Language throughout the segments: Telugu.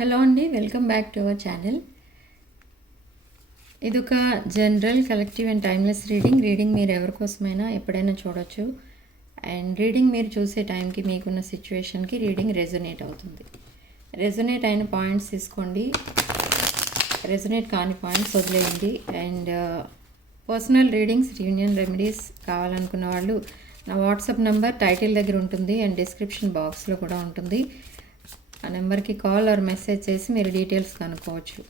హలో అండి, welcome back to our channel. ఇది ఒక general collective and timeless reading మీరు ఎవరి కోసమైనా ఎప్పుడైనా చూడొచ్చు. అండ్ రీడింగ్ మీరు చూసే టైంకి మీకున్న సిచ్యువేషన్కి రీడింగ్ రెజొనేట్ అవుతుంది. రెజొనేట్ అయిన పాయింట్స్ తీసుకోండి, రెజొనేట్ కాని పాయింట్స్ వదిలేయండి. And personal readings, union remedies కావాలనుకున్న వాళ్ళు నా వాట్సాప్ నెంబర్ టైటిల్ దగ్గర ఉంటుంది అండ్ డిస్క్రిప్షన్ బాక్స్లో కూడా ఉంటుంది. ఆ నెంబర్కి కాల్ ఆర్ మెసేజ్ చేసి మీరు డీటెయిల్స్ కనుక్కోవచ్చు.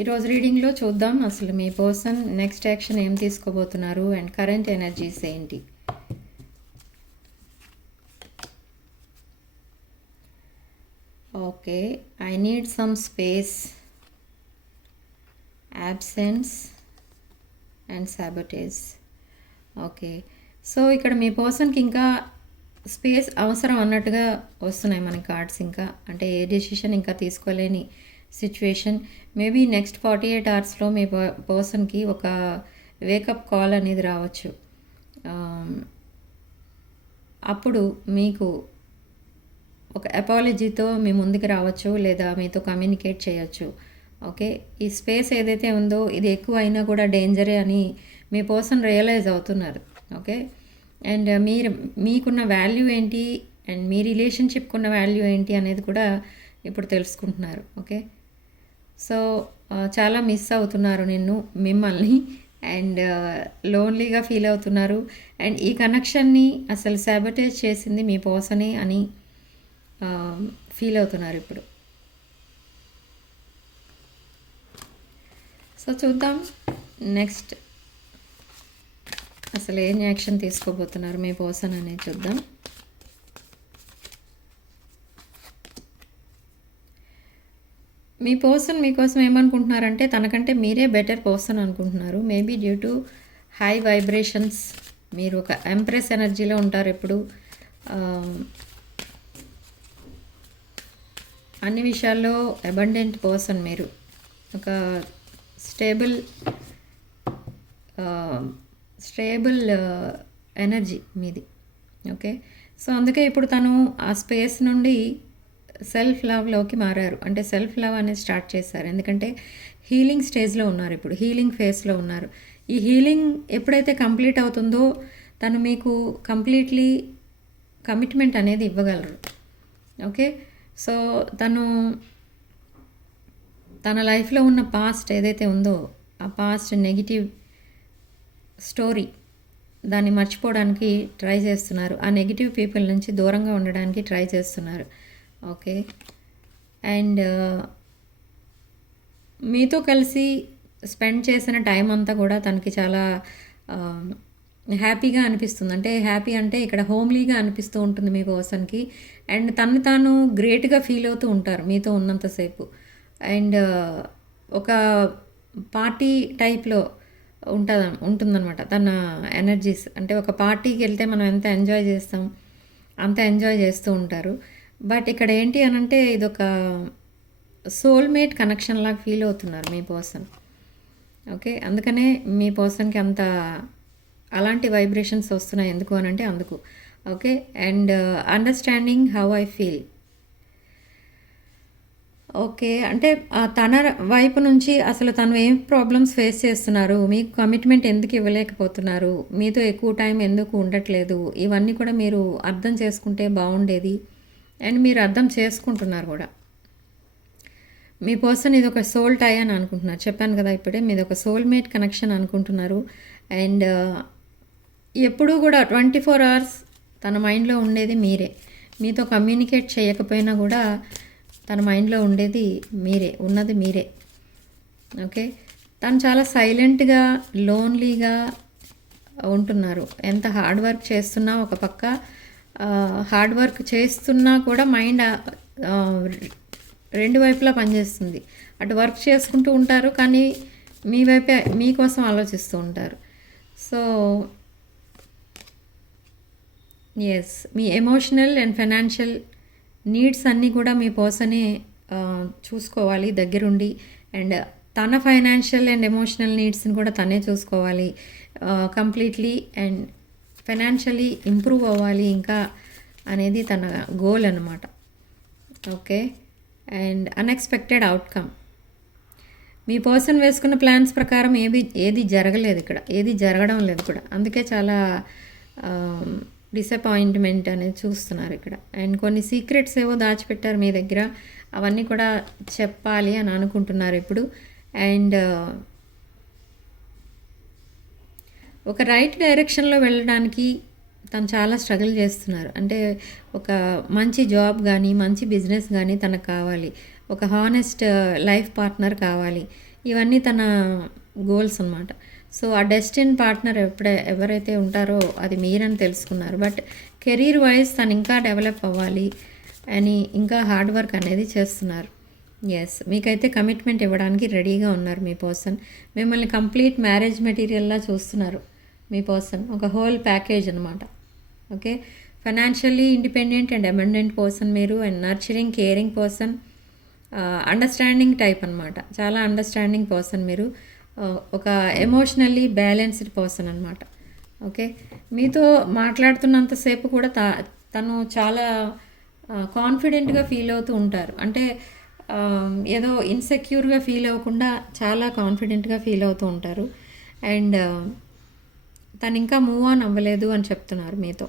ఈరోజు రీడింగ్లో చూద్దాం అసలు మీ పర్సన్ నెక్స్ట్ యాక్షన్ ఏం తీసుకోబోతున్నారు అండ్ కరెంట్ ఎనర్జీస్ ఏంటి. Okay, I need some space, absence and sabotage. Okay, so ఇక్కడ మీ పర్సన్కి ఇంకా స్పేస్ అవసరం అన్నట్టుగా వస్తున్నాయి మన కార్డ్స్. ఇంకా అంటే ఏ డెసిషన్ ఇంకా తీసుకోలేని సిచ్యువేషన్. మేబీ నెక్స్ట్ 48 అవర్స్లో మీ పర్సన్కి ఒక వేకప్ కాల్ అనేది రావచ్చు. అప్పుడు మీకు ఒక అపాలజీతో మీ ముందుకు రావచ్చు లేదా మీతో కమ్యూనికేట్ చేయొచ్చు. ఓకే, ఈ స్పేస్ ఏదైతే ఉందో ఇది ఎక్కువ అయినా కూడా డేంజరే అని మీ పర్సన్ రియలైజ్ అవుతున్నారు. ఓకే, అండ్ మీకున్న వాల్యూ ఏంటి అండ్ మీ రిలేషన్షిప్కి ఉన్న వాల్యూ ఏంటి అనేది కూడా ఇప్పుడు తెలుసుకుంటున్నారు. ఓకే, సో చాలా మిస్ అవుతున్నారు మిమ్మల్ని అండ్ లోన్లీగా ఫీల్ అవుతున్నారు. అండ్ ఈ కనెక్షన్ని అసలు సాబటేజ్ చేసింది మీ పర్సనే అని ఫీల్ అవుతున్నారు ఇప్పుడు. సో చూద్దాం నెక్స్ట్ అసలు ఏం యాక్షన్ తీసుకోబోతున్నారు మీ పర్సన్ అనేది చూద్దాం. మీ పర్సన్ మీకోసం ఏమనుకుంటున్నారంటే తనకంటే మీరే బెటర్ పర్సన్ అనుకుంటున్నారు. Maybe due to high vibrations. మీరు ఒక ఎంప్రెస్ ఎనర్జీలో ఉంటారు ఎప్పుడు. అన్ని విషయాల్లో అబండెంట్ పర్సన్ మీరు. ఒక స్టేబుల్ ఎనర్జీ మీది. ఓకే, సో అందుకే ఇప్పుడు తను ఆ స్పేస్ నుండి సెల్ఫ్ లవ్లోకి మారారు. అంటే సెల్ఫ్ లవ్ అనేది స్టార్ట్ చేశారు. ఎందుకంటే హీలింగ్ స్టేజ్లో ఉన్నారు, ఇప్పుడు హీలింగ్ ఫేస్లో ఉన్నారు. ఈ హీలింగ్ ఎప్పుడైతే కంప్లీట్ అవుతుందో తను మీకు కంప్లీట్లీ కమిట్మెంట్ అనేది ఇవ్వగలరు. ఓకే, సో తన లైఫ్లో ఉన్న పాస్ట్ ఏదైతే ఉందో ఆ పాస్ట్ నెగిటివ్ స్టోరీ దాన్ని మర్చిపోవడానికి ట్రై చేస్తున్నారు. ఆ నెగిటివ్ పీపుల్ నుంచి దూరంగా ఉండడానికి ట్రై చేస్తున్నారు. ఓకే, అండ్ మీతో కలిసి స్పెండ్ చేసిన టైం అంతా కూడా తనకి చాలా హ్యాపీగా అనిపిస్తుంది. అంటే హ్యాపీ అంటే ఇక్కడ హోమ్లీగా అనిపిస్తూ ఉంటుంది మీ పర్సన్కి. అండ్ తను తాను గ్రేట్గా ఫీల్ అవుతూ ఉంటారు మీతో ఉన్నంతసేపు. అండ్ ఒక పార్టీ టైప్లో ఉంటుందన్నమాట తన ఎనర్జీస్. అంటే ఒక పార్టీకి వెళ్తే మనం ఎంత ఎంజాయ్ చేస్తాం అంత ఎంజాయ్ చేస్తూ ఉంటారు. బట్ ఇక్కడ ఏంటి అనంటే ఇదొక సోల్మేట్ కనెక్షన్ లాగా ఫీల్ అవుతున్నారు మీ పర్సన్. ఓకే, అందుకనే మీ పర్సన్కి అంత అలాంటి వైబ్రేషన్స్ వస్తున్నాయి. ఎందుకు అనంటే అందుకు. Okay, and understanding how I feel. Okay, అంటే తన వైపు నుంచి అసలు తను ఏం ప్రాబ్లమ్స్ ఫేస్ చేస్తున్నారు, మీకు కమిట్మెంట్ ఎందుకు ఇవ్వలేకపోతున్నారు, మీతో ఎక్కువ టైం ఎందుకు ఉండట్లేదు, ఇవన్నీ కూడా మీరు అర్థం చేసుకుంటే బాగుండేది. అండ్ మీరు అర్థం చేసుకుంటున్నారు కూడా. మీ పర్సన్ ఇది ఒక సోల్ టై అని అనుకుంటున్నారు. చెప్పాను కదా ఇప్పుడే, మీది ఒక సోల్మేట్ కనెక్షన్ అనుకుంటున్నారు. అండ్ ఎప్పుడూ కూడా 24 అవర్స్ తన మైండ్లో ఉండేది మీరే. మీతో కమ్యూనికేట్ చేయకపోయినా కూడా తన మైండ్లో ఉండేది మీరే, ఉన్నది మీరే. ఓకే, తను చాలా సైలెంట్గా లోన్లీగా ఉంటున్నారు. ఎంత హార్డ్ వర్క్ చేస్తున్నా ఒక పక్క హార్డ్ వర్క్ చేస్తున్నా కూడా మైండ్ రెండు వైపులా పనిచేస్తుంది. అటు వర్క్ చేసుకుంటూ ఉంటారు కానీ మీ వైపే మీకోసం ఆలోచిస్తూ ఉంటారు. సో ఎస్, మీ ఎమోషనల్ అండ్ ఫైనాన్షియల్ నీడ్స్ అన్నీ కూడా మీ పర్సనే చూసుకోవాలి దగ్గరుండి. అండ్ తన ఫైనాన్షియల్ అండ్ ఎమోషనల్ నీడ్స్ని కూడా తనే చూసుకోవాలి కంప్లీట్లీ. అండ్ ఫైనాన్షియలీ ఇంప్రూవ్ అవ్వాలి ఇంకా అనేది తన గోల్ అన్నమాట. Okay. And unexpected outcome. Me person వేసుకున్న ప్లాన్స్ ప్రకారం ఏది జరగలేదు ఇక్కడ. ఏది జరగడం లేదు కూడా. అందుకే చాలా డిసప్పాయింట్మెంట్ అనేది చూస్తున్నారు ఇక్కడ. అండ్ కొన్ని సీక్రెట్స్ ఏవో దాచిపెట్టారు మీ దగ్గర. అవన్నీ కూడా చెప్పాలి అని అనుకుంటున్నారు ఇప్పుడు. అండ్ ఒక రైట్ డైరెక్షన్లో వెళ్ళడానికి తను చాలా స్ట్రగుల్ చేస్తున్నారు. అంటే ఒక మంచి జాబ్ కానీ మంచి బిజినెస్ కానీ తనకు కావాలి. ఒక హానెస్ట్ లైఫ్ పార్ట్నర్ కావాలి. ఇవన్నీ తన గోల్స్ అనమాట. సో ఆ డెస్టిన్ పార్ట్నర్ ఎవరైతే ఉంటారో అది మీరని తెలుసుకున్నారు. బట్ కెరీర్ వైజ్ తను ఇంకా డెవలప్ అవ్వాలి అని ఇంకా హార్డ్ వర్క్ అనేది చేస్తున్నారు. ఎస్, మీకైతే కమిట్మెంట్ ఇవ్వడానికి రెడీగా ఉన్నారు మీ పర్సన్. మిమ్మల్ని కంప్లీట్ మ్యారేజ్ మెటీరియల్లా చూస్తున్నారు మీ పర్సన్. ఒక హోల్ ప్యాకేజ్ అనమాట. Okay. Financially independent and abundant person మీరు. And nurturing caring person, understanding type అనమాట. చాలా అండర్స్టాండింగ్ పర్సన్ మీరు. ఒక ఎమోషనల్లీ బ్యాలెన్స్డ్ పర్సన్ అనమాట. ఓకే. మీతో మాట్లాడుతున్నంతసేపు కూడా తను చాలా కాన్ఫిడెంట్గా ఫీల్ అవుతూ ఉంటారు. అంటే ఏదో ఇన్సెక్యూర్గా ఫీల్ అవ్వకుండా చాలా కాన్ఫిడెంట్గా ఫీల్ అవుతూ ఉంటారు. అండ్ తను ఇంకా మూవ్ ఆన్ అవ్వలేదు అని చెప్తున్నారు మీతో.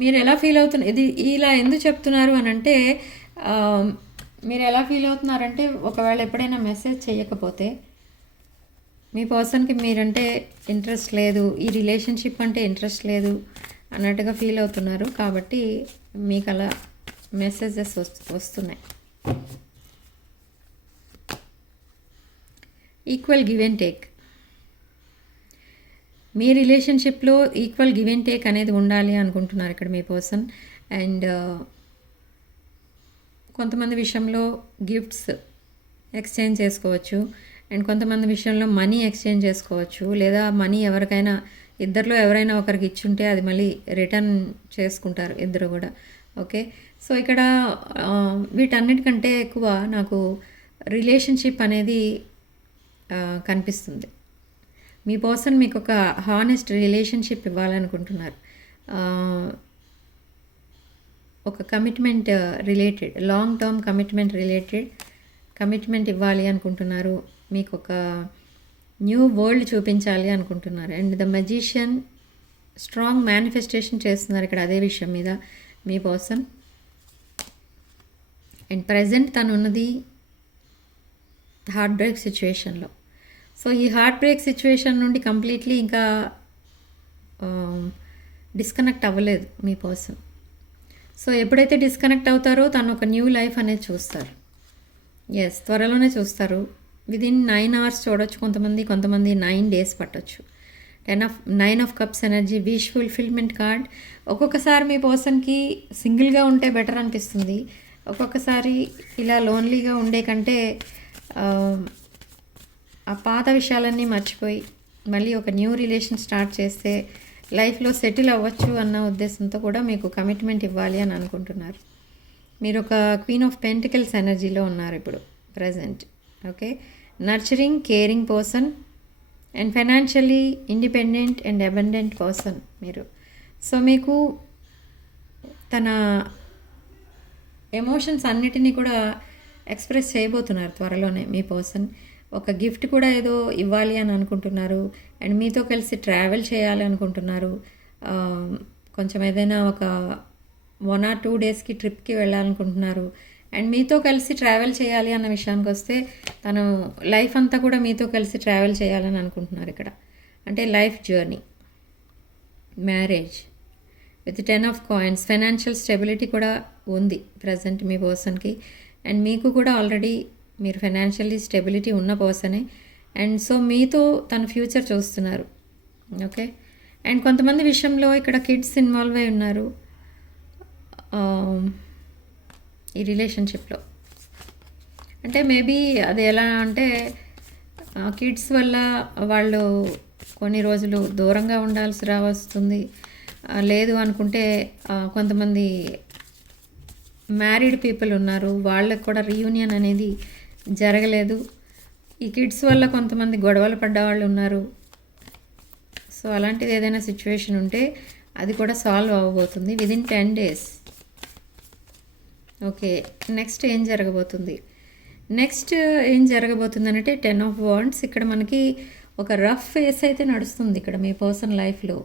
మీరు ఎలా ఫీల్ అవుతున్నారు, ఇది ఇలా ఎందుకు చెప్తున్నారు అని అంటే, మీరు ఎలా ఫీల్ అవుతున్నారంటే, ఒకవేళ ఎప్పుడైనా మెసేజ్ చేయకపోతే మీ పర్సన్కి మీరంటే ఇంట్రెస్ట్ లేదు, ఈ రిలేషన్షిప్ అంటే ఇంట్రెస్ట్ లేదు అన్నట్టుగా ఫీల్ అవుతున్నారు. కాబట్టి మీకు అలా మెసేజెస్ వస్తున్నాయి. Equal give and take. మీ రిలేషన్షిప్లో ఈక్వల్ గివ్ అండ్ టేక్ అనేది ఉండాలి అనుకుంటున్నారు ఇక్కడ మీ పర్సన్. అండ్ కొంతమంది విషయంలో గిఫ్ట్స్ ఎక్స్చేంజ్ చేసుకోవచ్చు. అండ్ కొంతమంది విషయంలో మనీ ఎక్స్చేంజ్ చేసుకోవచ్చు. లేదా మనీ ఎవరికైనా, ఇద్దరిలో ఎవరైనా ఒకరికి ఇచ్చుంటే అది మళ్ళీ రిటర్న్ చేసుకుంటారు ఇద్దరు కూడా. ఓకే. సో ఇక్కడ వీటన్నిటికంటే ఎక్కువ నాకు రిలేషన్షిప్ అనేది కనిపిస్తుంది. మీ పర్సన్ మీకు ఒక హానెస్ట్ రిలేషన్షిప్ ఇవ్వాలనుకుంటున్నారు. ఒక commitment related, long term commitment ఇవ్వాలి అనుకుంటున్నారు. మీకు ఒక న్యూ వరల్డ్ చూపించాలి అనుకుంటున్నారు. And the magician strong manifestation చేస్తున్నారు ఇక్కడ అదే విషయం మీద మీ పర్సన్. అండ్ ప్రజెంట్ తను ఉన్నది హార్ట్ బ్రేక్ సిచ్యువేషన్లో. సో ఈ హార్ట్ బ్రేక్ సిచ్యువేషన్ నుండి కంప్లీట్లీ ఇంకా డిస్కనెక్ట్ అవ్వలేదు మీ పర్సన్. సో ఎప్పుడైతే డిస్కనెక్ట్ అవుతారో తను ఒక న్యూ లైఫ్ అనేది చూస్తారు. ఎస్, త్వరలోనే చూస్తారు. విదిన్ 9 hours చూడొచ్చు కొంతమంది 9 days పట్టొచ్చు. 9 of cups energy, wish fulfilment card. ఒక్కొక్కసారి మీ పర్సన్కి సింగిల్గా ఉంటే బెటర్ అనిపిస్తుంది. ఒక్కొక్కసారి ఇలా లోన్లీగా ఉండే కంటే ఆ పాత విషయాలన్నీ మర్చిపోయి మళ్ళీ ఒక న్యూ రిలేషన్ స్టార్ట్ చేస్తే లైఫ్లో సెటిల్ అవ్వచ్చు అన్న ఉద్దేశంతో కూడా మీకు కమిట్మెంట్ ఇవ్వాలి అని అనుకుంటున్నారు. మీరు ఒక క్వీన్ ఆఫ్ పెంటికల్స్ ఎనర్జీలో ఉన్నారు ఇప్పుడు present. Okay. Nurturing caring person and financially independent and abundant person మీరు. సో మీకు తన ఎమోషన్స్ అన్నిటినీ కూడా ఎక్స్ప్రెస్ చేయబోతున్నారు త్వరలోనే మీ పర్సన్. ఒక గిఫ్ట్ కూడా ఏదో ఇవ్వాలి అని అనుకుంటున్నారు. అండ్ మీతో కలిసి ట్రావెల్ చేయాలి అనుకుంటున్నారు. కొంచెం ఏదైనా ఒక 1 or 2 daysకి ట్రిప్కి వెళ్ళాలనుకుంటున్నారు. అండ్ మీతో కలిసి ట్రావెల్ చేయాలి అన్న విషయానికి వస్తే తను లైఫ్ అంతా కూడా మీతో కలిసి ట్రావెల్ చేయాలని అనుకుంటున్నారు ఇక్కడ. అంటే life journey, marriage with 10 of coins. Financial stability కూడా ఉంది ప్రజెంట్ మీ పర్సన్కి. అండ్ మీకు కూడా ఆల్రెడీ మీరు ఫైనాన్షియల్లీ స్టెబిలిటీ ఉన్న పర్సనే. అండ్ సో మీతో తన ఫ్యూచర్ చూస్తున్నారు. ఓకే. అండ్ కొంతమంది విషయంలో ఇక్కడ కిడ్స్ ఇన్వాల్వ్ అయి ఉన్నారు ఈ రిలేషన్షిప్లో. అంటే మేబీ అది ఎలా అంటే కిడ్స్ వల్ల వాళ్ళు కొన్ని రోజులు దూరంగా ఉండాల్సి వస్తుంది. లేదు అనుకుంటే కొంతమంది మ్యారీడ్ పీపుల్ ఉన్నారు, వాళ్ళకు కూడా రీయూనియన్ అనేది జరగలేదు. ఈ కిడ్స్ వల్ల కొంతమంది గొడవలు పడ్డవాళ్ళు ఉన్నారు. సో అలాంటిది ఏదైనా సిచ్యువేషన్ ఉంటే అది కూడా సాల్వ్ అవ్వబోతుంది విదిన్ 10 days. ఓకే. నెక్స్ట్ ఏం జరగబోతుంది? నెక్స్ట్ ఏం జరగబోతుందనంటే 10 ఆఫ్ వాండ్స్ ఇక్కడ మనకి ఒక రఫ్ ఫేస్ అయితే నడుస్తుంది ఇక్కడ మీ పర్సన్ లైఫ్‌లో.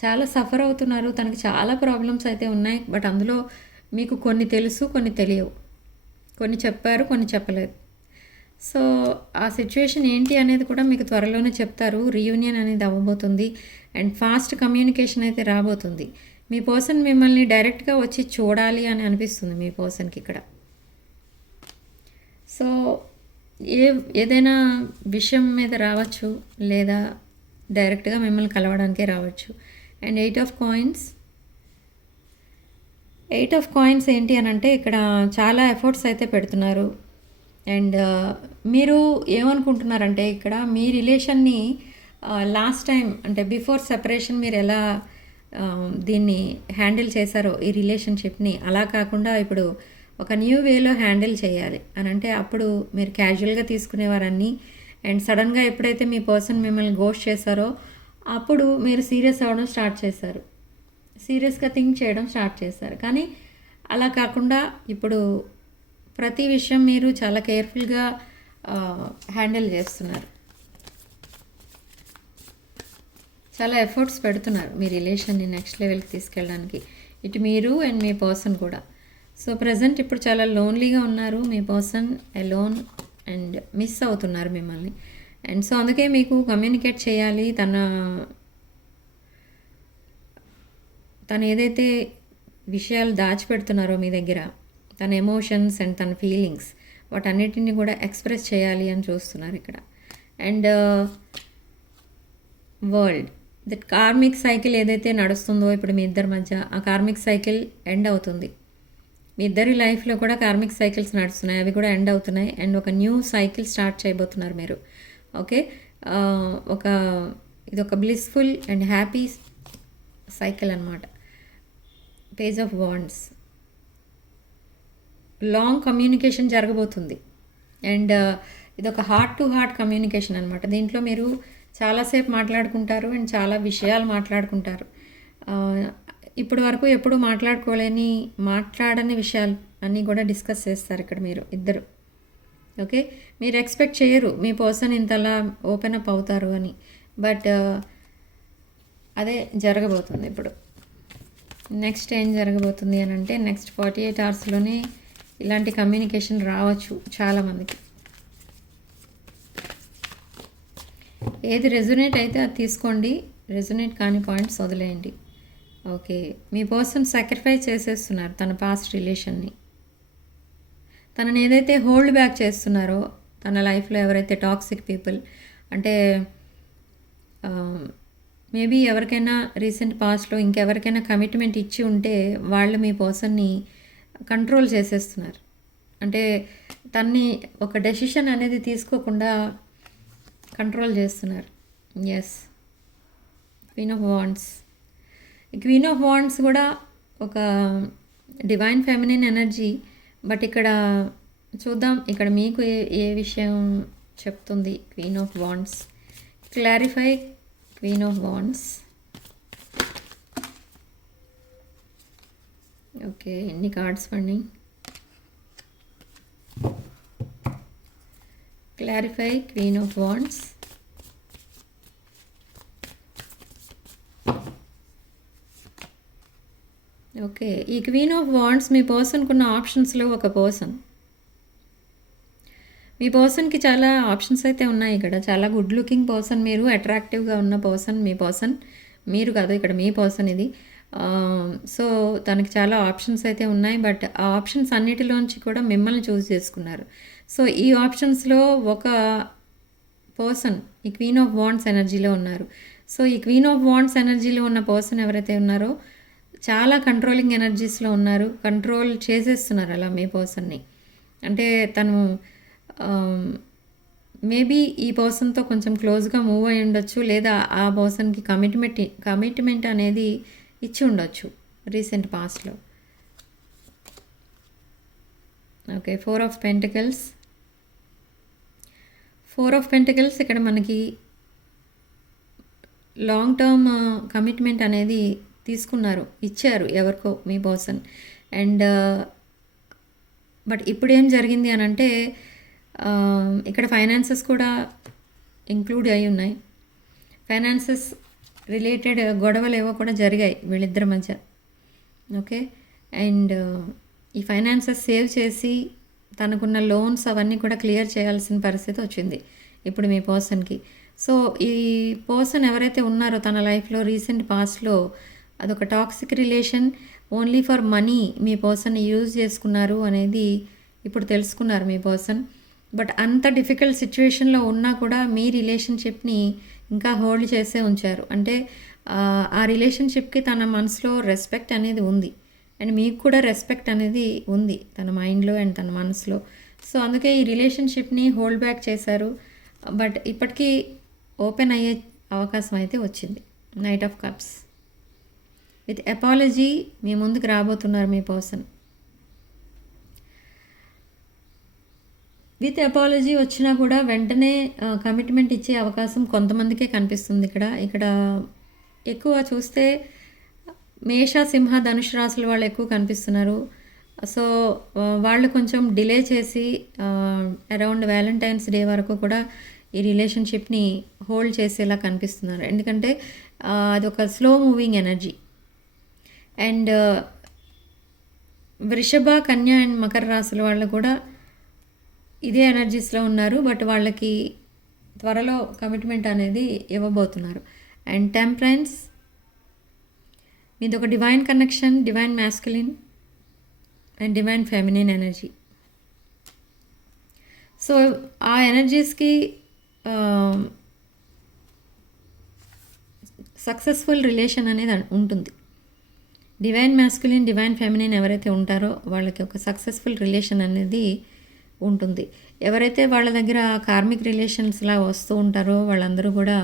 చాలా సఫర్ అవుతున్నారు. తనకి చాలా ప్రాబ్లమ్స్ అయితే ఉన్నాయి. బట్ అందులో మీకు కొన్ని తెలుసు, కొన్ని తెలియవు. కొన్ని చెప్పారు, కొన్ని చెప్పలేదు. సో, ఆ సిట్యుయేషన్ ఏంటి అనేది కూడా మీకు త్వరలోనే చెప్తారు. రీయూనియన్ అనేది అవ్వబోతుంది. అండ్ ఫాస్ట్ కమ్యూనికేషన్ అయితే రాబోతుంది. మీ పర్సన్ మిమ్మల్ని డైరెక్ట్‌గా వచ్చి చూడాలి అని అనిపిస్తుంది మీ పర్సన్‌కి ఇక్కడ. సో, ఏ ఏదైనా విషయం మీద రావచ్చు, లేదా డైరెక్ట్‌గా మిమ్మల్ని కలవడానికే రావచ్చు. అండ్ 8 ఆఫ్ కాయిన్స్ ఏంటి అనంటే ఇక్కడ చాలా ఎఫర్ట్స్ అయితే పెడుతున్నారు. అండ్ మీరు ఏమనుకుంటున్నారంటే ఇక్కడ మీ రిలేషన్ని లాస్ట్ టైం అంటే బిఫోర్ సెపరేషన్ మీరు ఎలా దీన్ని హ్యాండిల్ చేశారో ఈ రిలేషన్షిప్ని, అలా కాకుండా ఇప్పుడు ఒక న్యూ వేలో హ్యాండిల్ చేయాలి అని అంటే అప్పుడు మీరు క్యాజువల్గా తీసుకునేవారన్నీ. అండ్ సడన్గా ఎప్పుడైతే మీ పర్సన్ మిమ్మల్ని గోస్ట్ చేశారో అప్పుడు మీరు సీరియస్ అవ్వడం స్టార్ట్ చేశారు, సీరియస్గా థింక్ చేయడం స్టార్ట్ చేశారు. కానీ అలా కాకుండా ఇప్పుడు ప్రతి విషయం మీరు చాలా కేర్ఫుల్గా హ్యాండిల్ చేస్తున్నారు, చాలా ఎఫర్ట్స్ పెడుతున్నారు మీ రిలేషన్ని నెక్స్ట్ లెవెల్కి తీసుకెళ్ళడానికి, ఇటు మీరు అండ్ మీ పర్సన్ కూడా. సో ప్రజెంట్ ఇప్పుడు చాలా లోన్లీగా ఉన్నారు మీ పర్సన్, అలోన్, అండ్ మిస్ అవుతున్నారు మిమ్మల్ని. అండ్ సో అందుకే మీకు కమ్యూనికేట్ చేయాలి. తను ఏదైతే విషయాలు దాచిపెడుతున్నారో మీ దగ్గర, తన ఎమోషన్స్ అండ్ తన ఫీలింగ్స్ వాటన్నిటిని కూడా ఎక్స్ప్రెస్ చేయాలి అని చూస్తున్నారు ఇక్కడ. And world that karmic cycle ఏదైతే నడుస్తుందో ఇప్పుడు మీ ఇద్దరి మధ్య, ఆ కార్మిక్ సైకిల్ ఎండ్ అవుతుంది. మీ ఇద్దరి లైఫ్లో కూడా కార్మిక్ సైకిల్స్ నడుస్తున్నాయి, అవి కూడా ఎండ్ అవుతున్నాయి. అండ్ ఒక న్యూ సైకిల్ స్టార్ట్ చేయబోతున్నారు మీరు. ఓకే, ఇదొక బ్లిస్ఫుల్ అండ్ హ్యాపీ సైకిల్ అనమాట. Page of wands, long communication జరగబోతుంది. అండ్ ఇదొక హార్ట్ టు హార్ట్ కమ్యూనికేషన్ అనమాట. దీంట్లో మీరు చాలాసేపు మాట్లాడుకుంటారు అండ్ చాలా విషయాలు మాట్లాడుకుంటారు. ఇప్పటి వరకు ఎప్పుడు మాట్లాడని విషయాలు అన్నీ కూడా డిస్కస్ చేస్తారు ఇక్కడ మీరు ఇద్దరు. ఓకే, మీరు ఎక్స్పెక్ట్ చేయరు మీ పర్సన్ ఇంతలా ఓపెన్ అప్ అవుతారు అని, బట్ అదే జరగబోతుంది ఇప్పుడు. నెక్స్ట్ ఏం జరగబోతుంది అని అంటే నెక్స్ట్ 48 అవర్స్లోనే ఇలాంటి కమ్యూనికేషన్ రావచ్చు చాలామందికి. ఏది రెజొనేట్ అయితే అది తీసుకోండి, రెజొనేట్ కాని పాయింట్స్ వదిలేయండి. ఓకే, మీ పర్సన్ సాక్రిఫైస్ చేసేస్తున్నారు తన పాస్ట్ రిలేషన్ని. తనని ఏదైతే హోల్డ్ బ్యాక్ చేస్తున్నారో తన లైఫ్లో ఎవరైతే టాక్సిక్ పీపుల్ అంటే మేబీ ఎవరికైనా రీసెంట్ పాస్ట్లో ఇంకెవరికైనా కమిట్మెంట్ ఇచ్చి ఉంటే వాళ్ళు మీ పర్సన్ని కంట్రోల్ చేసేస్తున్నారు. అంటే తన్ని ఒక డెసిషన్ అనేది తీసుకోకుండా కంట్రోల్ చేస్తున్నారు. Yes, queen of wands. Queen of wands కూడా ఒక డివైన్ ఫెమినిన్ ఎనర్జీ. బట్ ఇక్కడ చూద్దాం ఇక్కడ మీకు ఏ విషయం చెప్తుంది queen of wands. Clarify queen of wands. Okay, ఎన్ని కార్డ్స్ పడి. Clarify queen of wands. Okay, ఈ క్వీన్ ఆఫ్ వాండ్స్ మీ పర్సన్కి ఉన్న ఆప్షన్స్లో ఒక పర్సన్. మీ పర్సన్కి చాలా ఆప్షన్స్ అయితే ఉన్నాయి ఇక్కడ. చాలా గుడ్ లుకింగ్ పర్సన్ మీరు, అట్రాక్టివ్గా ఉన్న పర్సన్ మీ పర్సన్. మీరు కాదు ఇక్కడ మీ పర్సన్ ఇది. సో తనకి చాలా ఆప్షన్స్ అయితే ఉన్నాయి, బట్ ఆ ఆప్షన్స్ అన్నిటిలోంచి కూడా మిమ్మల్ని చూస్ చేసుకున్నారు. సో ఈ ఆప్షన్స్లో ఒక పర్సన్ ఈ క్వీన్ ఆఫ్ వాండ్స్ ఎనర్జీలో ఉన్నారు. సో ఈ క్వీన్ ఆఫ్ వాండ్స్ ఎనర్జీలో ఉన్న పర్సన్ ఎవరైతే ఉన్నారో చాలా కంట్రోలింగ్ ఎనర్జీస్లో ఉన్నారు, కంట్రోల్ చేసేస్తున్నారు అలా మీ పర్సన్ని. అంటే తను మేబీ ఈ పర్సన్తో కొంచెం క్లోజ్గా మూవ్ అయి ఉండొచ్చు, లేదా ఆ పర్సన్కి కమిట్మెంట్ అనేది ఇచ్చి ఉండొచ్చు రీసెంట్ పాస్ట్లో. Okay, 4 of pentacles. 4 of pentacles ఇక్కడ మనకి లాంగ్ టర్మ్ కమిట్మెంట్ అనేది తీసుకున్నారు, ఇచ్చారు ఎవరికో మీ పర్సన్. అండ్ బట్ ఇప్పుడేం జరిగింది అని అంటే ఇక్కడ ఫైనాన్సెస్ కూడా ఇంక్లూడ్ అయి ఉన్నాయి. ఫైనాన్సెస్ రిలేటెడ్ గొడవలు ఏవో కూడా జరిగాయి వీళ్ళిద్దరి మధ్య. ఓకే, అండ్ ఈ ఫైనాన్సెస్ సేవ్ చేసి తనకున్న లోన్స్ అవన్నీ కూడా క్లియర్ చేయాల్సిన పరిస్థితి వచ్చింది ఇప్పుడు మీ పర్సన్కి. సో ఈ పర్సన్ ఎవరైతే ఉన్నారో తన లైఫ్లో రీసెంట్ పాస్ట్లో అదొక toxic relation, only for money మీ పర్సన్ని యూజ్ చేసుకున్నారు అనేది ఇప్పుడు తెలుసుకున్నారు మీ పర్సన్. బట్ అంత డిఫికల్ట్ సిచ్యువేషన్లో ఉన్నా కూడా మీ రిలేషన్షిప్ని ఇంకా హోల్డ్ చేసే ఉంచారు. అంటే ఆ రిలేషన్షిప్కి తన మనసులో రెస్పెక్ట్ అనేది ఉంది, అండ్ మీకు కూడా రెస్పెక్ట్ అనేది ఉంది తన మైండ్లో అండ్ తన మనసులో. సో అందుకే ఈ రిలేషన్షిప్ని హోల్డ్ బ్యాక్ చేశారు. బట్ ఇప్పటికీ ఓపెన్ అయ్యే అవకాశం అయితే వచ్చింది. Knight of cups with apology మీ ముందుకు రాబోతున్నారు మీ పర్సన్. విత్ అపాలజీ వచ్చినా కూడా వెంటనే కమిట్మెంట్ ఇచ్చే అవకాశం కొంతమందికే కనిపిస్తుంది. ఇక్కడ ఎక్కువ చూస్తే మేష, సింహ, ధనుష్ రాశుల వాళ్ళు ఎక్కువ కనిపిస్తున్నారు. సో వాళ్ళు కొంచెం డిలే చేసి అరౌండ్ వ్యాలంటైన్స్ డే వరకు కూడా ఈ రిలేషన్షిప్ని హోల్డ్ చేసేలా కనిపిస్తున్నారు. ఎందుకంటే అదొక స్లో మూవింగ్ ఎనర్జీ. అండ్ వృషభ, కన్య అండ్ మకర రాశుల వాళ్ళు కూడా ఇదే ఎనర్జీస్లో ఉన్నారు. బట్ వాళ్ళకి త్వరలో కమిట్మెంట్ అనేది ఇవ్వబోతున్నారు. అండ్ టెంపరెన్స్ మీది ఒక divine connection, divine masculine and divine feminine energy. So ఆ ఎనర్జీస్కి సక్సెస్ఫుల్ రిలేషన్ అనేది ఉంటుంది. డివైన్ మ్యాస్కులిన్, డివైన్ ఫెమినిన్ ఎవరైతే ఉంటారో వాళ్ళకి ఒక సక్సెస్ఫుల్ రిలేషన్ అనేది ఉంటుంది. ఎవరైతే వాళ్ళ దగ్గర కార్మిక్ రిలేషన్స్లా వస్తూ ఉంటారో వాళ్ళందరూ కూడా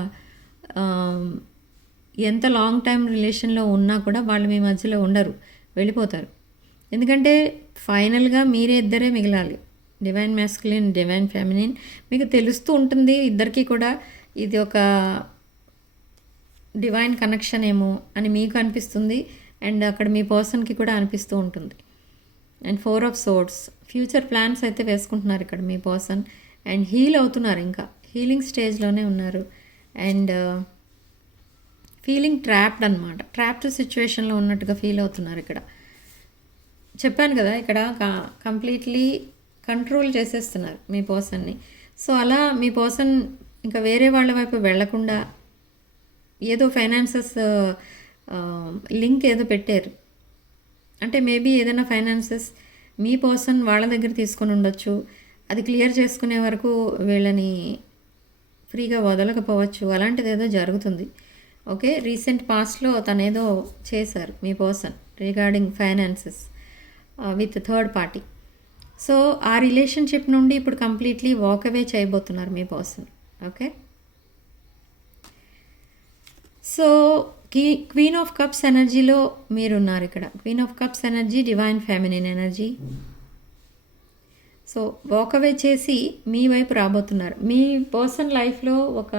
ఎంత లాంగ్ టైం రిలేషన్లో ఉన్నా కూడా వాళ్ళు మీ మధ్యలో ఉండరు, వెళ్ళిపోతారు. ఎందుకంటే ఫైనల్గా మీరే ఇద్దరే మిగలాలి. డివైన్ మ్యాస్కులిన్, డివైన్ ఫెమినిన్ మీకు తెలుస్తూ ఉంటుంది ఇద్దరికీ కూడా ఇది ఒక డివైన్ కనెక్షన్ ఏమో అని మీకు అనిపిస్తుంది, అండ్ అక్కడ మీ పర్సన్కి కూడా అనిపిస్తూ ఉంటుంది. And 4 of swords future plans అయితే వేసుకుంటున్నారు ఇక్కడ మీ పర్సన్, అండ్ హీల్ అవుతున్నారు, ఇంకా హీలింగ్ స్టేజ్లోనే ఉన్నారు. అండ్ ఫీలింగ్ ట్రాప్డ్ అనమాట, ట్రాప్డ్ సిచ్యువేషన్లో ఉన్నట్టుగా ఫీల్ అవుతున్నారు. ఇక్కడ చెప్పాను కదా, ఇక్కడ కంప్లీట్లీ కంట్రోల్ చేసేస్తున్నారు మీ పర్సన్ని. సో అలా మీ పర్సన్ ఇంకా వేరే వాళ్ళ వైపు వెళ్లకుండా ఏదో ఫైనాన్సెస్ లింక్ ఏదో పెట్టారు. అంటే మేబీ ఏదైనా ఫైనాన్సెస్ మీ పర్సన్ వాళ్ళ దగ్గర తీసుకొని ఉండొచ్చు. అది క్లియర్ చేసుకునే వరకు వీళ్ళని ఫ్రీగా వదలకపోవచ్చు. అలాంటిది ఏదో జరుగుతుంది. ఓకే, రీసెంట్ పాస్ట్లో తను ఏదో చేశారు మీ person regarding finances with third party. So ఆ రిలేషన్షిప్ నుండి ఇప్పుడు కంప్లీట్లీ వాక్ అవే చేయబోతున్నారు మీ person. Okay, so queen of cups ఎనర్జీలో మీరున్నారు ఇక్కడ. Queen of cups energy, divine feminine energy. So walk away చేసి మీ వైపు రాబోతున్నారు. మీ పర్సన్ లైఫ్లో ఒక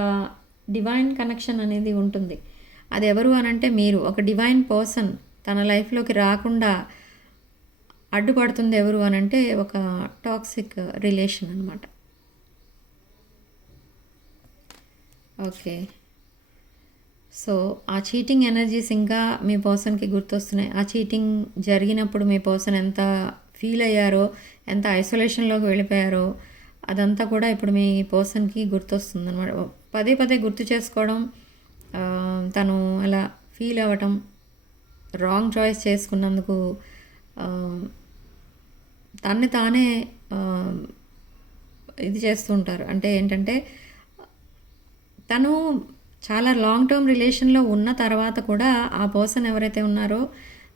డివైన్ కనెక్షన్ అనేది ఉంటుంది. అది ఎవరు అనంటే మీరు. ఒక డివైన్ పర్సన్ తన లైఫ్లోకి రాకుండా అడ్డుపడుతుంది ఎవరు అనంటే ఒక టాక్సిక్ రిలేషన్ అనమాట. ఓకే, సో ఆ చీటింగ్ ఎనర్జీస్ ఇంకా మీ పర్సన్కి గుర్తొస్తున్నాయి. ఆ చీటింగ్ జరిగినప్పుడు మీ పర్సన్ ఎంత ఫీల్ అయ్యారో, ఎంత ఐసోలేషన్లోకి వెళ్ళిపోయారో అదంతా కూడా ఇప్పుడు మీ పర్సన్కి గుర్తొస్తుంది అనమాట. పదే పదే గుర్తు చేసుకోవడం, తను అలా ఫీల్ అవ్వటం, రాంగ్ చాయిస్ చేసుకున్నందుకు తన్ని తానే ఇది చేస్తుంటారు. అంటే ఏంటంటే తను చాలా లాంగ్ టర్మ్ రిలేషన్లో ఉన్న తర్వాత కూడా ఆ పర్సన్ ఎవరైతే ఉన్నారో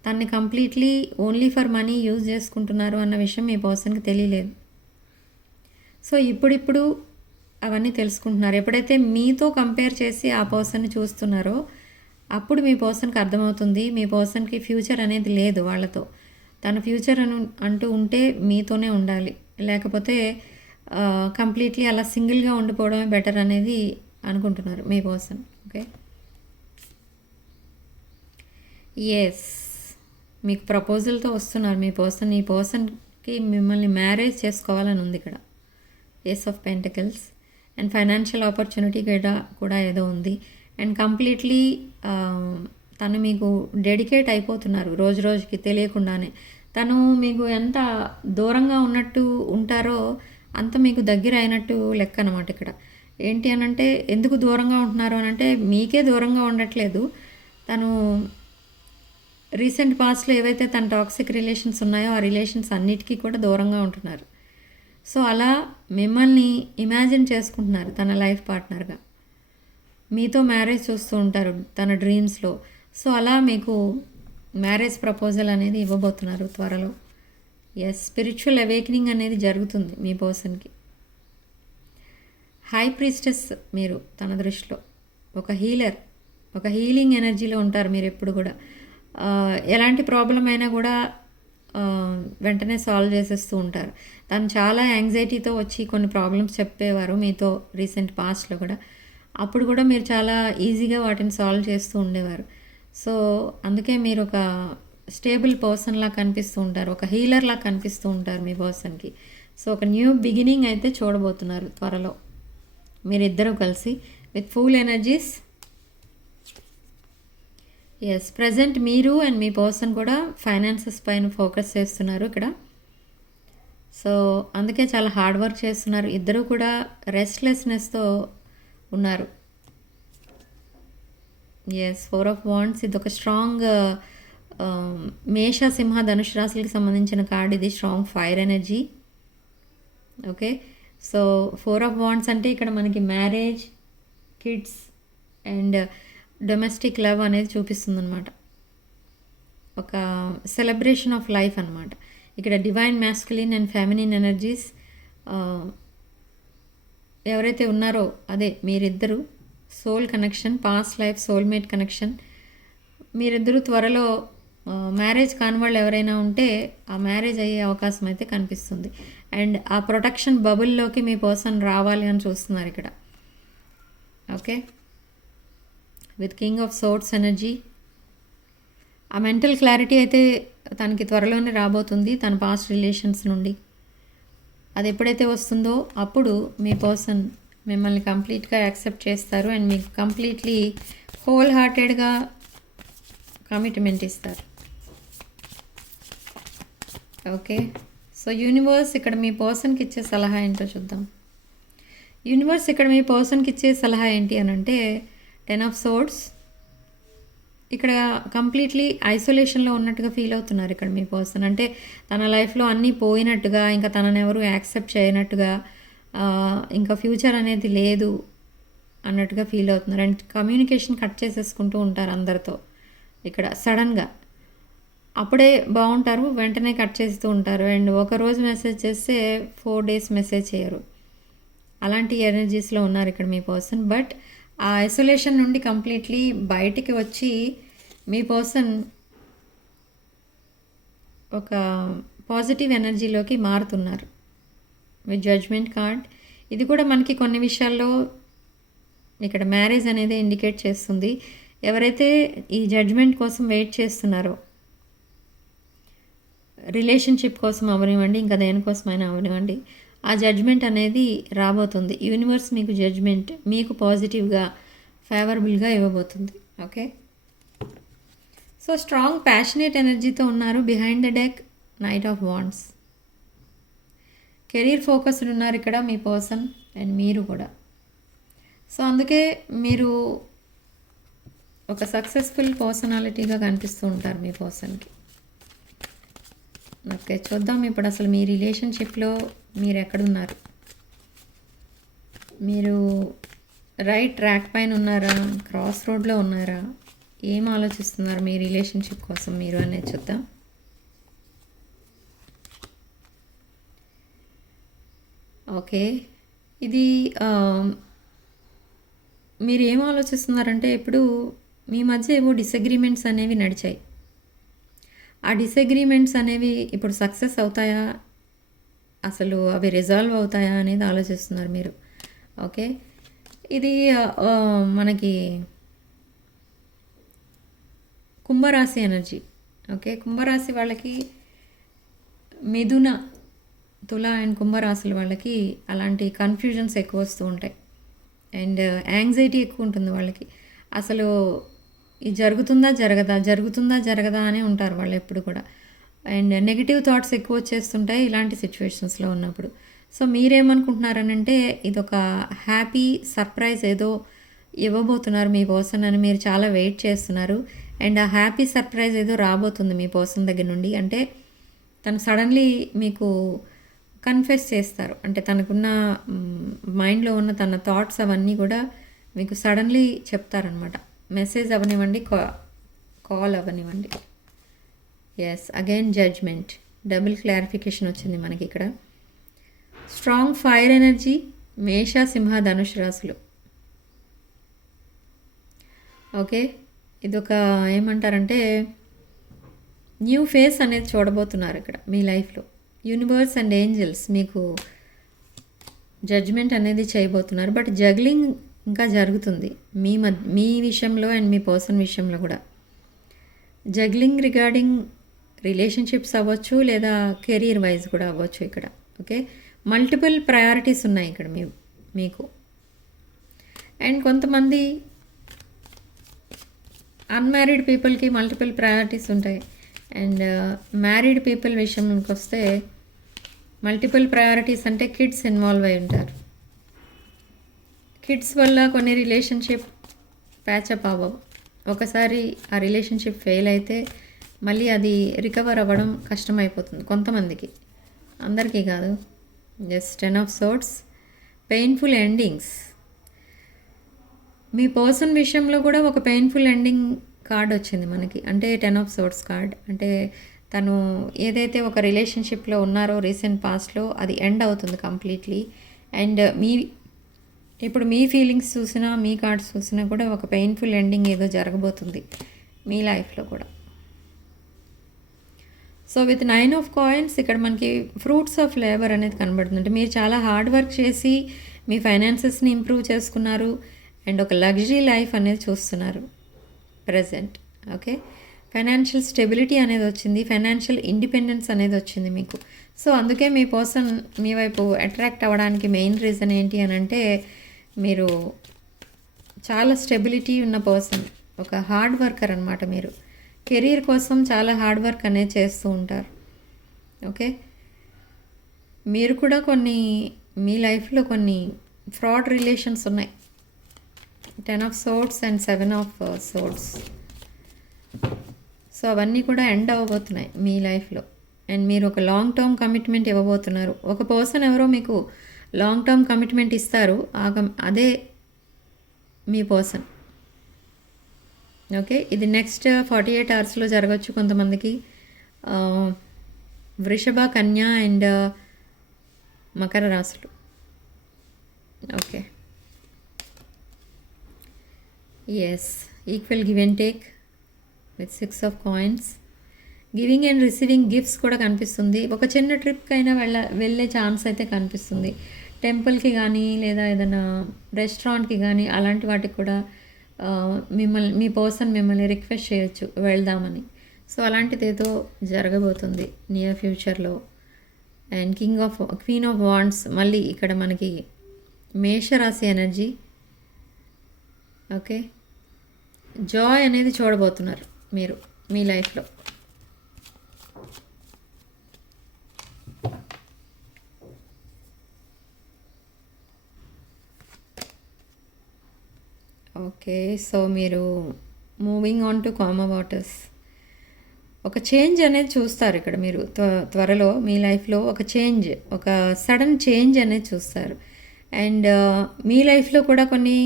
తన్ని completely only for money use చేసుకుంటున్నారు అన్న విషయం మీ పర్సన్కి తెలియలేదు. సో ఇప్పుడిప్పుడు అవన్నీ తెలుసుకుంటున్నారు. ఎప్పుడైతే మీతో కంపేర్ చేసి ఆ పర్సన్ని చూస్తున్నారో అప్పుడు మీ పర్సన్కి అర్థమవుతుంది మీ పర్సన్కి ఫ్యూచర్ అనేది లేదు వాళ్ళతో. తన ఫ్యూచర్ అంటూ ఉంటే మీతోనే ఉండాలి, లేకపోతే కంప్లీట్లీ అలా సింగిల్గా ఉండిపోవడమే బెటర్ అనేది అనుకుంటున్నారు మీ పర్సన్. ఓకే, ఎస్, మీకు ప్రపోజల్తో వస్తున్నారు మీ పర్సన్. ఈ పర్సన్ పర్సన్కి మిమ్మల్ని మ్యారేజ్ చేసుకోవాలని ఉంది ఇక్కడ. Ace of pentacles. And financial opportunity కూడా ఏదో ఉంది. అండ్ కంప్లీట్లీ తను మీకు డెడికేట్ అయిపోతున్నారు రోజు రోజుకి తెలియకుండానే. తను మీకు ఎంత దూరంగా ఉన్నట్టు ఉంటారో అంత మీకు దగ్గర అయినట్టు లెక్క అనమాట ఇక్కడ. ఏంటి అనంటే ఎందుకు దూరంగా ఉంటున్నారు అనంటే మీకే దూరంగా ఉండట్లేదు. తను రీసెంట్ పాస్ట్లో ఏవైతే తన టాక్సిక్ రిలేషన్స్ ఉన్నాయో ఆ రిలేషన్స్ అన్నిటికీ కూడా దూరంగా ఉంటున్నారు. సో అలా మిమ్మల్ని ఇమాజిన్ చేసుకుంటున్నారు తన లైఫ్ పార్ట్నర్గా. మీతో మ్యారేజ్ చూస్తూ ఉంటారు తన డ్రీమ్స్లో. సో అలా మీకు మ్యారేజ్ ప్రపోజల్ అనేది ఇవ్వబోతున్నారు త్వరలో. ఎస్, స్పిరిచువల్ అవేకనింగ్ అనేది జరుగుతుంది మీ పర్సన్కి. హై ప్రీస్టెస్ మీరు తన దృష్టిలో. ఒక హీలర్, ఒక హీలింగ్ ఎనర్జీలో ఉంటారు మీరు ఎప్పుడు కూడా. ఎలాంటి ప్రాబ్లం అయినా కూడా వెంటనే సాల్వ్ చేసేస్తూ ఉంటారు. తను చాలా యాంగ్జైటీతో వచ్చి కొన్ని ప్రాబ్లమ్స్ చెప్పేవారు మీతో రీసెంట్ పాస్ట్లో కూడా. అప్పుడు కూడా మీరు చాలా ఈజీగా వాటిని సాల్వ్ చేస్తూ ఉండేవారు. సో అందుకే మీరు ఒక స్టేబుల్ పర్సన్లా కనిపిస్తూ ఉంటారు, ఒక హీలర్లా కనిపిస్తూ ఉంటారు మీ పర్సన్కి. సో ఒక న్యూ బిగినింగ్ అయితే చూడబోతున్నారు త్వరలో మీరిద్దరూ కలిసి with full energies. Yes, present మీరు అండ్ మీ పర్సన్ కూడా ఫైనాన్సెస్ పైన ఫోకస్ చేస్తున్నారు ఇక్కడ. సో అందుకే చాలా హార్డ్ వర్క్ చేస్తున్నారు. ఇద్దరు కూడా రెస్ట్లెస్నెస్తో ఉన్నారు. Yes, 4 of wands. ఇది ఒక స్ట్రాంగ్ మేష, సింహ, ధనుష్ రాశులకి సంబంధించిన కార్డ్. ఇది strong fire energy. Okay, so 4 of wands అంటే ఇక్కడ మనకి marriage, kids and domestic love అనేది చూపిస్తుంది అనమాట. ఒక సెలబ్రేషన్ ఆఫ్ లైఫ్ అనమాట. ఇక్కడ divine masculine and feminine energies ఎవరైతే ఉన్నారో అదే మీరిద్దరూ. Soul connection, past life soulmate connection. మీరిద్దరూ త్వరలో మ్యారేజ్ కాని వాళ్ళు ఎవరైనా ఉంటే ఆ మ్యారేజ్ అయ్యే అవకాశం అయితే కనిపిస్తుంది. అండ్ ఆ ప్రొటెక్షన్ బబుల్లోకి మీ పర్సన్ రావాలి అని చూస్తున్నారు ఇక్కడ. Okay, with king of swords energy. ఆ మెంటల్ క్లారిటీ అయితే తనకి త్వరలోనే రాబోతుంది తన పాస్ట్ రిలేషన్స్ నుండి. అది ఎప్పుడైతే వస్తుందో అప్పుడు మీ పర్సన్ మిమ్మల్ని కంప్లీట్గా యాక్సెప్ట్ చేస్తారు అండ్ మీకు కంప్లీట్లీ హోల్ హార్టెడ్గా కమిట్మెంట్ ఇస్తారు. ఓకే, సో యూనివర్స్ ఇక్కడ మీ పర్సన్కి ఇచ్చే సలహా ఏంటో చూద్దాం. యూనివర్స్ ఇక్కడ మీ పర్సన్కి ఇచ్చే సలహా ఏంటి అని అంటే 10 ఆఫ్ సోర్డ్స్. ఇక్కడ కంప్లీట్లీ ఐసోలేషన్లో ఉన్నట్టుగా ఫీల్ అవుతున్నారు ఇక్కడ మీ పర్సన్. అంటే తన లైఫ్లో అన్నీ పోయినట్టుగా, ఇంకా తనని ఎవరు యాక్సెప్ట్ చేయనట్టుగా, ఇంకా ఫ్యూచర్ అనేది లేదు అన్నట్టుగా ఫీల్ అవుతున్నారు. అండ్ కమ్యూనికేషన్ కట్ చేసేసుకుంటూ ఉంటారు అందరితో ఇక్కడ సడన్గా. అప్పుడే బాగుంటారు, వెంటనే కట్ చేస్తూ ఉంటారు. అండ్ ఒకరోజు మెసేజ్ చేస్తే 4 days మెసేజ్ చేయరు. అలాంటి ఎనర్జీస్లో ఉన్నారు ఇక్కడ మీ పర్సన్. బట్ ఆ ఐసోలేషన్ నుండి కంప్లీట్లీ బయటికి వచ్చి మీ పర్సన్ ఒక పాజిటివ్ ఎనర్జీలోకి మారుతున్నారు విత్ జడ్జ్మెంట్ కార్డ్. ఇది కూడా మనకి కొన్ని విషయాల్లో ఇక్కడ మ్యారేజ్ అనేది ఇండికేట్ చేస్తుంది. ఎవరైతే ఈ జడ్జ్మెంట్ కోసం వెయిట్ చేస్తున్నారో, రిలేషన్షిప్ కోసం అవనివ్వండి, ఇంకా దేనికోసమైనా అవనివ్వండి, ఆ జడ్జ్మెంట్ అనేది రాబోతుంది. యూనివర్స్ మీకు జడ్జ్మెంట్ మీకు పాజిటివ్గా ఫేవరబుల్గా ఇవ్వబోతుంది. ఓకే, సో స్ట్రాంగ్ ప్యాషనేట్ ఎనర్జీతో ఉన్నారు. Behind the deck knight of wands. Career focused ఉన్నారు ఇక్కడ మీ పర్సన్ అండ్ మీరు కూడా. సో అందుకే మీరు ఒక సక్సెస్ఫుల్ పర్సనాలిటీగా కనిపిస్తూ ఉంటారు మీ పర్సన్కి. ఓకే, చూద్దాం ఇప్పుడు అసలు మీ రిలేషన్షిప్లో మీరు ఎక్కడున్నారు. మీరు రైట్ ట్రాక్ పైన ఉన్నారా, క్రాస్ రోడ్లో ఉన్నారా, ఏం ఆలోచిస్తున్నారు మీ రిలేషన్షిప్ కోసం మీరు అనేది చూద్దాం. ఓకే, ఇది మీరు ఏం ఆలోచిస్తున్నారంటే ఇప్పుడు మీ మధ్య ఏవో డిసగ్రిమెంట్స్ అనేవి నడిచాయి. ఆ డిసగ్రిమెంట్స్ అనేవి ఇప్పుడు సక్సెస్ అవుతాయా, అసలు అవి రిజాల్వ్ అవుతాయా అనేది ఆలోచిస్తున్నారు మీరు. ఓకే, ఇది మనకి కుంభరాశి ఎనర్జీ. ఓకే, కుంభరాశి వాళ్ళకి మిథున తుల అండ్ కుంభరాశుల వాళ్ళకి అలాంటి కన్ఫ్యూజన్స్ ఎక్కువ వస్తూ ఉంటాయి. అండ్ యాంగ్జైటీ ఎక్కువ ఉంటుంది వాళ్ళకి. అసలు ఇది జరుగుతుందా జరగదా, జరుగుతుందా జరగదా అని ఉంటారు వాళ్ళు ఎప్పుడు కూడా. అండ్ నెగిటివ్ థాట్స్ ఎక్కువ వచ్చేస్తుంటాయి ఇలాంటి సిచ్యువేషన్స్లో ఉన్నప్పుడు. సో మీరేమనుకుంటున్నారనంటే ఇదొక హ్యాపీ సర్ప్రైజ్ ఏదో ఇవ్వబోతున్నారు మీ పర్సన్ అని మీరు చాలా వెయిట్ చేస్తున్నారు. అండ్ ఆ హ్యాపీ సర్ప్రైజ్ ఏదో రాబోతుంది మీ పర్సన్ దగ్గర నుండి. అంటే తను సడన్లీ మీకు కన్ఫెస్ చేస్తారు. అంటే తనకున్న మైండ్లో ఉన్న తన థాట్స్ అవన్నీ కూడా మీకు సడన్లీ చెప్తారనమాట. మెసేజ్ అవ్వనివ్వండి, కాల్ అవ్వనివ్వండి. Yes, again judgment, double clarification వచ్చింది మనకి ఇక్కడ. స్ట్రాంగ్ ఫైర్ ఎనర్జీ, మేష సింహ ధనుష్ రాశులు. ఓకే, ఇదొక ఏమంటారంటే న్యూ ఫేస్ అనేది చూడబోతున్నారు ఇక్కడ మీ లైఫ్లో. యూనివర్స్ అండ్ ఏంజల్స్ మీకు జడ్జ్మెంట్ అనేది చేయబోతున్నారు. బట్ జగ్లింగ్ ఇంకా జరుగుతుంది మీ విషయంలో అండ్ మీ పర్సన్ విషయంలో కూడా. జగ్లింగ్ రిగార్డింగ్ రిలేషన్షిప్స్ అవ్వచ్చు, లేదా కెరీర్ వైజ్ కూడా అవ్వచ్చు ఇక్కడ. ఓకే, మల్టిపుల్ ప్రయారిటీస్ ఉన్నాయి ఇక్కడ మీకు. అండ్ కొంతమంది అన్మ్యారీడ్ పీపుల్కి మల్టిపుల్ ప్రయారిటీస్ ఉంటాయి. అండ్ మ్యారీడ్ పీపుల్ విషయంకి వస్తే మల్టిపుల్ ప్రయారిటీస్ అంటే కిడ్స్ ఇన్వాల్వ్ అయి ఉంటారు. కిడ్స్ వల్ల కొన్ని రిలేషన్షిప్ ప్యాచప్ అవ్వవు. ఒకసారి ఆ రిలేషన్షిప్ ఫెయిల్ అయితే మళ్ళీ అది రికవర్ అవ్వడం కష్టమైపోతుంది కొంతమందికి, అందరికీ కాదు. Just 10 of swords, painful endings. Me person విషయంలో కూడా ఒక పెయిన్ఫుల్ ఎండింగ్ కార్డ్ వచ్చింది మనకి. అంటే 10 of swords కార్డ్. అంటే తను ఏదైతే ఒక రిలేషన్షిప్లో ఉన్నారో రీసెంట్ పాస్ట్లో అది ఎండ్ అవుతుంది కంప్లీట్లీ. అండ్ ఇప్పుడు మీ ఫీలింగ్స్ చూసినా, మీ కార్డ్స్ చూసినా కూడా ఒక పెయిన్ఫుల్ ఎండింగ్ ఏదో జరగబోతుంది మీ లైఫ్లో కూడా. సో విత్ 9 of coins ఇక్కడ మనకి ఫ్రూట్స్ ఆఫ్ లేబర్ అనేది కనబడుతుంది. అంటే మీరు చాలా హార్డ్ వర్క్ చేసి మీ ఫైనాన్సెస్ని ఇంప్రూవ్ చేసుకున్నారు. అండ్ ఒక లగ్జరీ లైఫ్ అనేది చూస్తున్నారు ప్రజెంట్. ఓకే, ఫైనాన్షియల్ స్టెబిలిటీ అనేది వచ్చింది, ఫైనాన్షియల్ ఇండిపెండెన్స్ అనేది వచ్చింది మీకు. సో అందుకే మీ పర్సన్ మీ వైపు అట్రాక్ట్ అవ్వడానికి మెయిన్ రీజన్ ఏంటి అని అంటే మీరు చాలా స్టెబిలిటీ ఉన్న పర్సన్, ఒక హార్డ్ వర్కర్ అనమాట. మీరు కెరీర్ కోసం చాలా హార్డ్ వర్క్ అనేది చేస్తూ ఉంటారు. ఓకే, మీరు కూడా కొన్ని మీ లైఫ్లో కొన్ని ఫ్రాడ్ రిలేషన్స్ ఉన్నాయి. 10 of swords and 7 of swords. So అవన్నీ కూడా ఎండ్ అవ్వబోతున్నాయి మీ లైఫ్లో. అండ్ మీరు ఒక లాంగ్ టర్మ్ కమిట్మెంట్ ఇవ్వబోతున్నారు. ఒక పర్సన్ ఎవరో మీకు లాంగ్ టర్మ్ కమిట్మెంట్ ఇస్తారు, అదే మీ పర్సన్. ఓకే, ఇది నెక్స్ట్ 48 hours జరగచ్చు కొంతమందికి. వృషభ, కన్య అండ్ మకర రాశులు. Okay, yes, equal give and take with 6 of coins. Giving and receiving gifts కూడా కనిపిస్తుంది. ఒక చిన్న ట్రిప్కి అయినా వెళ్ళే ఛాన్స్ అయితే కనిపిస్తుంది. టెంపుల్కి కానీ, లేదా ఏదైనా రెస్టారెంట్కి కానీ, అలాంటి వాటికి కూడా మీ పర్సన్ మిమ్మల్ని రిక్వెస్ట్ చేయొచ్చు వెళ్దామని. సో అలాంటిది ఏదో జరగబోతుంది నియర్ ఫ్యూచర్లో. అండ్ క్వీన్ ఆఫ్ వాండ్స్ మళ్ళీ ఇక్కడ మనకి మేషరాశి ఎనర్జీ. ఓకే, జాయ్ అనేది చూడబోతున్నారు మీరు మీ లైఫ్లో. ఓకే, సో మీరు moving on to comma waters. ఒక చేంజ్ అనేది చూస్తారు ఇక్కడ మీరు త్వరలో మీ లైఫ్లో. ఒక చేంజ్, ఒక సడన్ చేంజ్ అనేది చూస్తారు. అండ్ మీ లైఫ్లో కూడా కొన్ని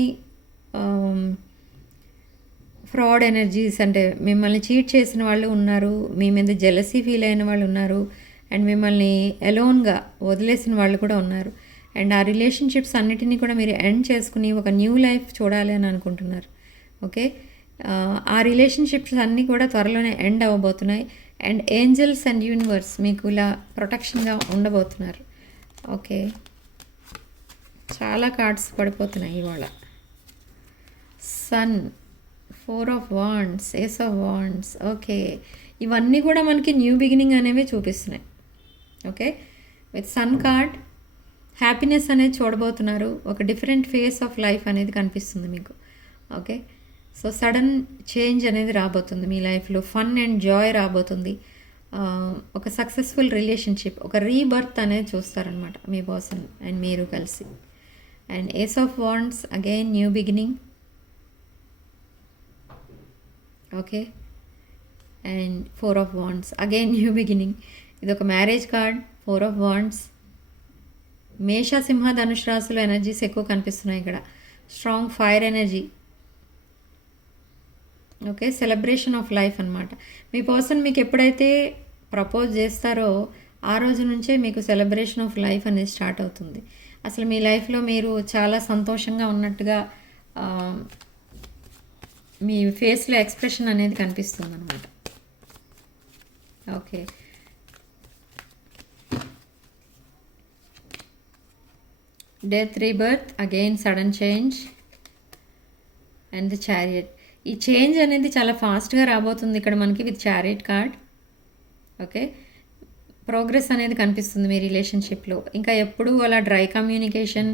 ఫ్రాడ్ ఎనర్జీస్, అంటే మిమ్మల్ని చీట్ చేసిన వాళ్ళు ఉన్నారు, మీ మీద జెలసీ ఫీల్ అయిన వాళ్ళు ఉన్నారు, అండ్ మిమ్మల్ని ఎలోన్గా వదిలేసిన వాళ్ళు కూడా ఉన్నారు. అండ్ ఆ రిలేషన్షిప్స్ అన్నిటినీ కూడా మీరు ఎండ్ చేసుకుని ఒక న్యూ లైఫ్ చూడాలి అని అనుకుంటున్నారు. ఓకే, ఆ రిలేషన్షిప్స్ అన్నీ కూడా త్వరలోనే ఎండ్ అవ్వబోతున్నాయి. అండ్ ఏంజల్స్ అండ్ యూనివర్స్ మీకు ఇలా ప్రొటెక్షన్గా ఉండబోతున్నారు. ఓకే, చాలా కార్డ్స్ పడిపోతున్నాయి ఇవాళ. Sun, 4 of wands, ace of wands. Okay, ఇవన్నీ కూడా మనకి న్యూ బిగినింగ్ అనేవి చూపిస్తున్నాయి. Okay, with sun card happiness అనేది చూడబోతున్నారు. ఒక డిఫరెంట్ ఫేస్ ఆఫ్ లైఫ్ అనేది కనిపిస్తుంది మీకు. ఓకే, సో సడన్ చేంజ్ అనేది రాబోతుంది మీ లైఫ్లో. ఫన్ అండ్ జాయ్ రాబోతుంది. ఒక సక్సెస్ఫుల్ రిలేషన్షిప్, ఒక రీబర్త్ అనేది చూస్తారనమాట మీ పర్సన్ అండ్ మీరు కలిసి. And ace of wands, again new beginning. Okay, and 4 of wands, again new beginning. ఇది ఒక మ్యారేజ్ కార్డ్. 4 of wands. మేష, సింహ, ధనుష్ రాశులు ఎనర్జీస్ ఎక్కువ కనిపిస్తున్నాయి ఇక్కడ. Strong fire energy. Okay, celebration of life అనమాట. మీ పర్సన్ మీకు ఎప్పుడైతే ప్రపోజ్ చేస్తారో ఆ రోజు నుంచే మీకు సెలబ్రేషన్ ఆఫ్ లైఫ్ అనేది స్టార్ట్ అవుతుంది. అసలు మీ లైఫ్లో మీరు చాలా సంతోషంగా ఉన్నట్టుగా మీ ఫేస్లో ఎక్స్ప్రెషన్ అనేది కనిపిస్తుంది అనమాట. Okay, death, rebirth, again sudden change and the chariot. ఈ చేంజ్ అనేది చాలా ఫాస్ట్గా రాబోతుంది ఇక్కడ మనకి with chariot card. Okay, progress అనేది కనిపిస్తుంది మీ రిలేషన్షిప్లో. ఇంకా ఎప్పుడూ అలా డ్రై కమ్యూనికేషన్,